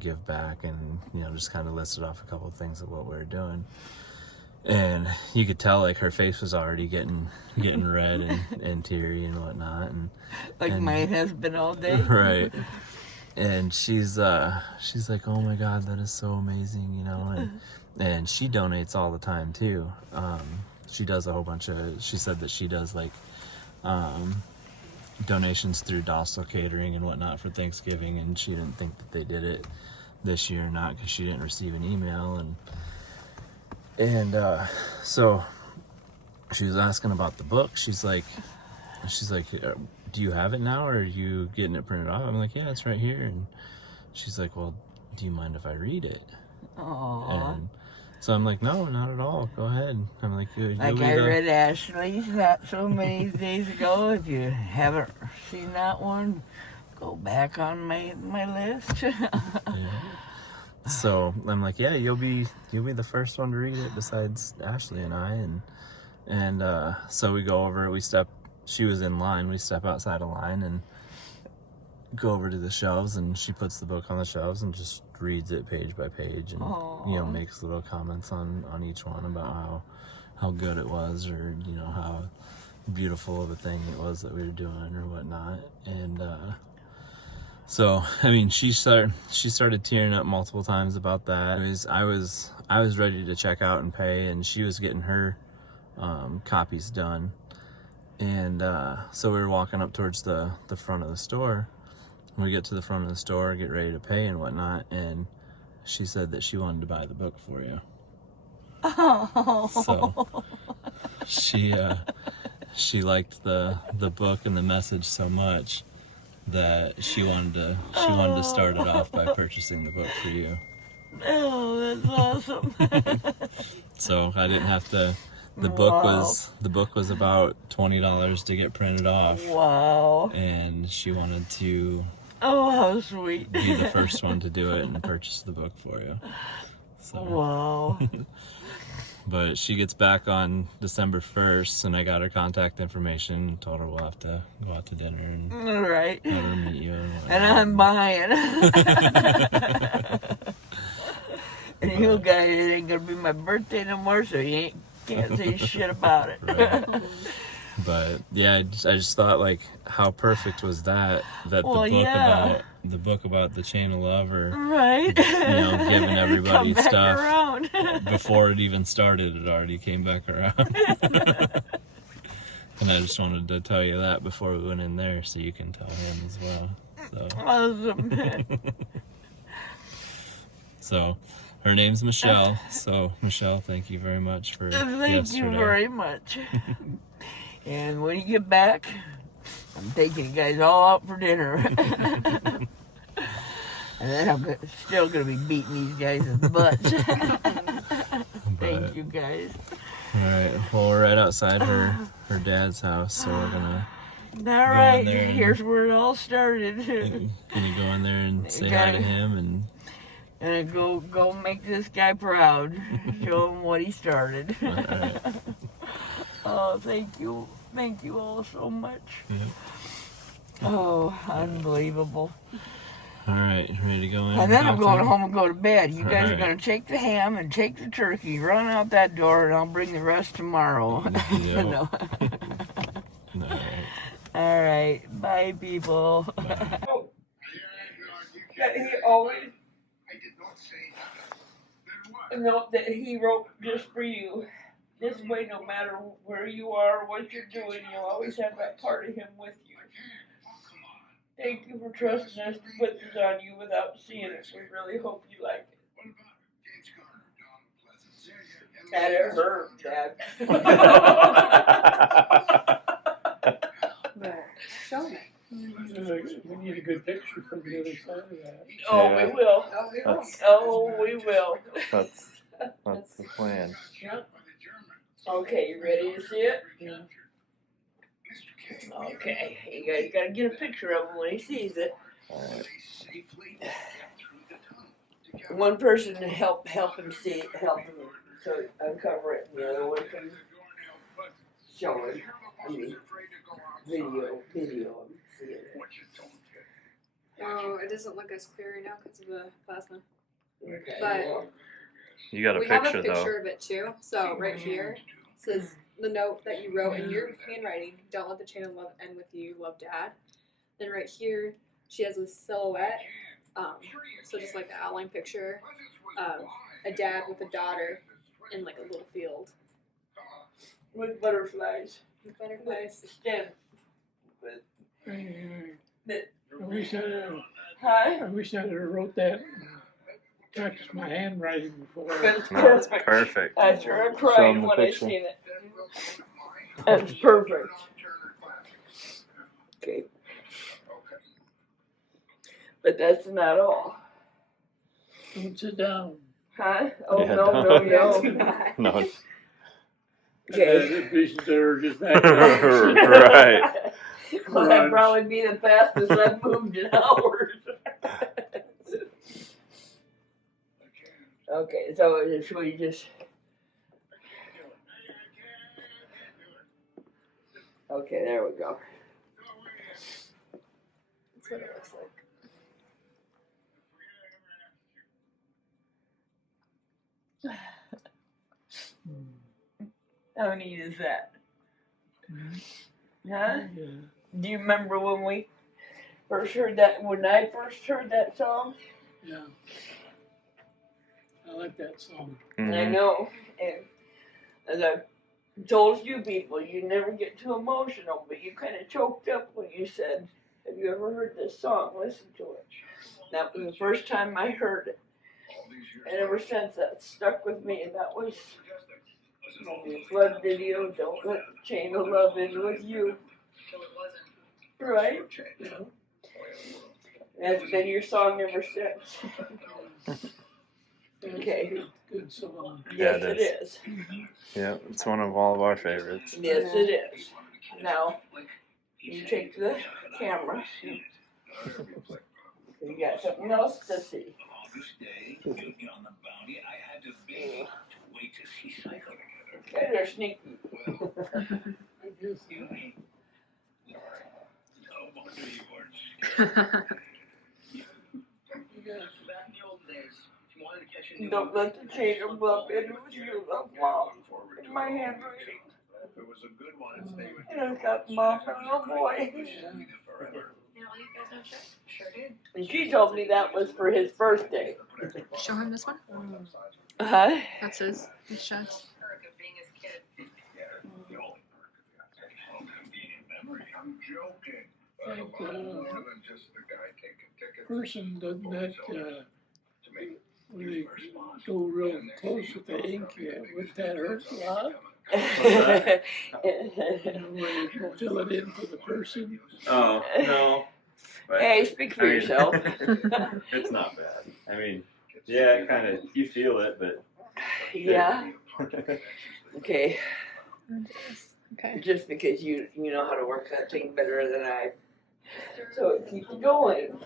give back, and just kind of listed off a couple of things of what we were doing. And you could tell like her face was already getting red and teary and whatnot, and like mine has been all day. Right. And she's like, oh my God, that is so amazing, and she donates all the time too. She does a whole bunch of, she said that she does like donations through Dostal Catering and whatnot for Thanksgiving, and she didn't think that they did it this year or not because she didn't receive an email, and so she was asking about the book. She's like, do you have it now, or are you getting it printed off? I'm like, yeah, it's right here. And she's like, well, do you mind if I read it? Aww. And so I'm like, no, not at all. Go ahead. I'm like, like I read Ashley's not so many days ago. If you haven't seen that one, go back on my list. Yeah. So I'm like, yeah, you'll be the first one to read it besides Ashley and I, and so we go over it. She was in line. We step outside a line and go over to the shelves, and she puts the book on the shelves and just reads it page by page, and makes little comments on each one about how good it was, or how beautiful of a thing it was that we were doing or whatnot. And so I mean, she started tearing up multiple times about that. I was ready to check out and pay, and she was getting her copies done. And so we were walking up towards the front of the store. We get to the front of the store, get ready to pay and whatnot, and she said that she wanted to buy the book for you. Oh. So she liked the book and the message so much that she wanted to start it off by purchasing the book for you. Oh, that's awesome. So I didn't have to. The book was about $20 to get printed off. Wow. And she wanted to how sweet. be the first one to do it and purchase the book for you. So. Wow. But she gets back on December 1st, and I got her contact information and told her we'll have to go out to dinner and right. have her meet you. And I'm buying. And you guys, it ain't gonna be my birthday no more, so you can't say shit about it. Right. But yeah, I just thought, like, how perfect was that the book about the chain of love, or right, giving everybody stuff around. Before it even started, it already came back around. And I just wanted to tell you that before we went in there, so you can tell him as well. So. Awesome. So her name's Michelle. So Michelle, thank you very much for Thank you very much. And when you get back, I'm taking you guys all out for dinner. And then I'm still going to be beating these guys' butts. Thank you guys. Alright, well, we're right outside her dad's house, so we're going to... Alright, here's where it all started. Can you go in there and say hi to him? And go make this guy proud. Show him what he started. Right. Oh, thank you. Thank you all so much. Yeah. Oh, unbelievable. Alright, ready to go in? And then I'm going home and go to bed. You guys are Right. going to take the ham and take the turkey, run out that door, and I'll bring the rest tomorrow. Yep. No. Alright. All right. Bye, people. Bye. He always a note that he wrote just for you. This way, no matter where you are, what you're doing, you'll always have that part of him with you. Thank you for trusting us to put this on you without seeing it. We really hope you like it. That it hurt, Dad. Show me. We need a good picture from the other side of that. Oh, Yeah. we will. Oh, we will. That's Oh, we will. that's the plan. Okay, you ready to see it? Okay, you guys gotta get a picture of him when he sees it. Alright. One person to help him see, help him so uncover it, and the other one can show him. I mean, video him see it. Oh, it doesn't look as clear right now because of the plasma. Okay. But You got a we have picture a picture though. of it too. So right here says the note that you wrote in your handwriting. Don't let the chain of love end with you. Love, Dad. Then right here, she has a silhouette. So just like an outline picture of a dad with a daughter in like a little field. With butterflies. With butterflies. Stem. I wish I'd have wrote that and practiced my handwriting before. That's No, perfect. perfect. I sure Show cried 'em the when I picture. seen it. That's perfect. Okay. But that's not all. Don't sit down. Huh? Oh, Yeah, no, don't. no. No, it's Okay. The visions are just back there. right. Well, that'd probably be the fastest I've moved in hours. Okay, so should we just... Okay, there we go. That's what it looks like. How neat is that? Huh? Yeah. Do you remember when we first heard that, when I first heard that song? Yeah. I like that song. I Mhm. know, and as I told you people, you never get too emotional, but you kind of choked up when you said, have you ever heard this song? Listen to it. That was the first time I heard it. And ever since, that stuck with me, and that was the flood video, Don't Let the Chain of Love In With You. Right? That's been your song ever since. Okay. Good song. Yeah, Yes, it it is. Yeah, it's one of all of our favorites. Yes, it is. Now, you take the camera. You got something else to see. Okay, they're sneaky. Don't let the chain of love in with you, love, Mom. In my handwriting. And I've got Mom and little boy. And she told me that was for his birthday. Show him this one. Huh? That's his shots. Person doesn't that when they go real close with the ink, wouldn't that hurt a lot? You know, when you fill it in for the person. Oh, no. But, Hey, speak for yourself. It's not bad. I mean, yeah, kind of, you feel it, but. Yeah. Okay. Okay. Just because you know how to work that thing better than I. So it keeps going.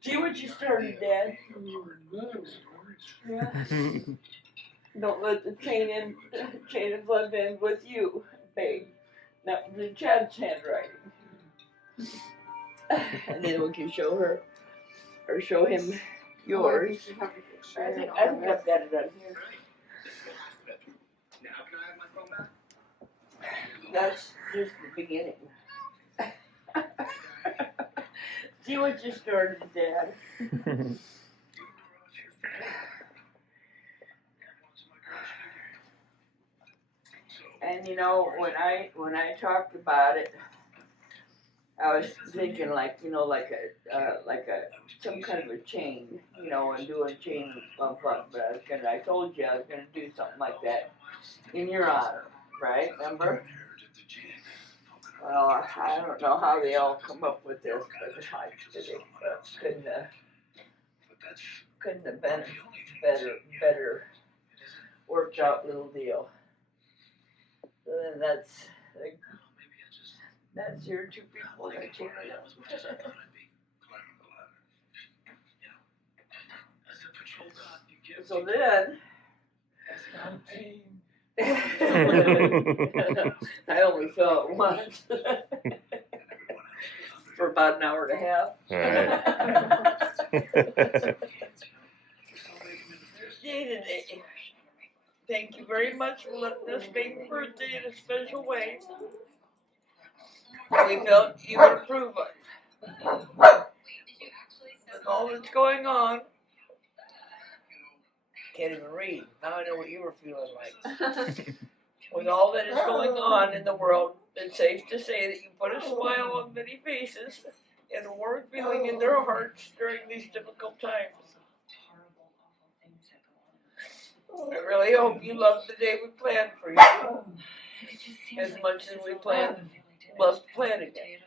See what you started, Dad? Yeah. Don't let the chain of love end with you, babe. That was in Chad's handwriting. And then we can show her, or show him yours. I think I've got it on here. That's just the beginning. See what you started, Dad. And you know, when I talked about it, I was thinking like, you know, like a some kind of a chain, you know, and do a chain bump up. But I told you I was gonna do something like that in your honor, right? Remember? Well, I don't know how they all come up with this, but couldn't have been better worked out little deal. So then that's your two people in a chain. So then, I only saw it once for about an hour and a half. Alright. Today. Thank you very much for letting us make your birthday in a special way. We felt you would approve it. With all that's going on, can't even read. Now I know what you were feeling like. With all that is going on in the world, it's safe to say that you put a smile on many faces and a warm feeling in their hearts during these difficult times. I really hope you love the day we planned for you as much as we love planning it.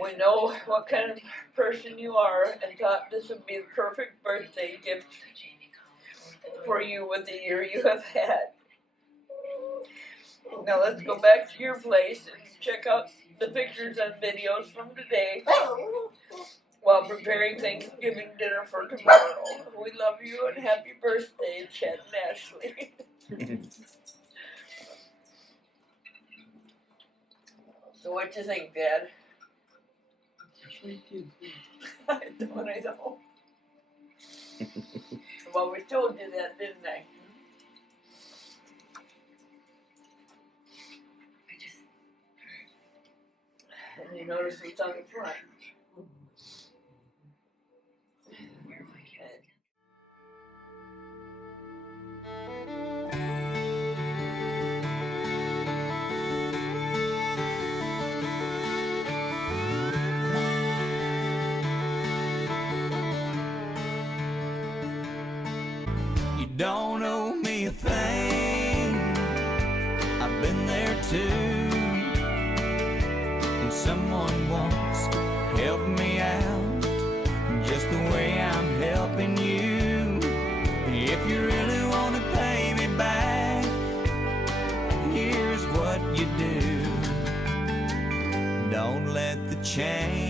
We know what kind of person you are and thought this would be the perfect birthday gift for you with the year you have had. Now let's go back to your place and check out the pictures and videos from today while preparing Thanksgiving dinner for tomorrow. We love you and happy birthday, Chet and Ashley. So what you think, Dad? I know. Well, we told you that, didn't I? And you notice what's on the front. You don't owe me a thing, I've been there too. And someone once helped me out, just the way I'm helping you. If you really want to pay me back, here's what you do. Don't let the change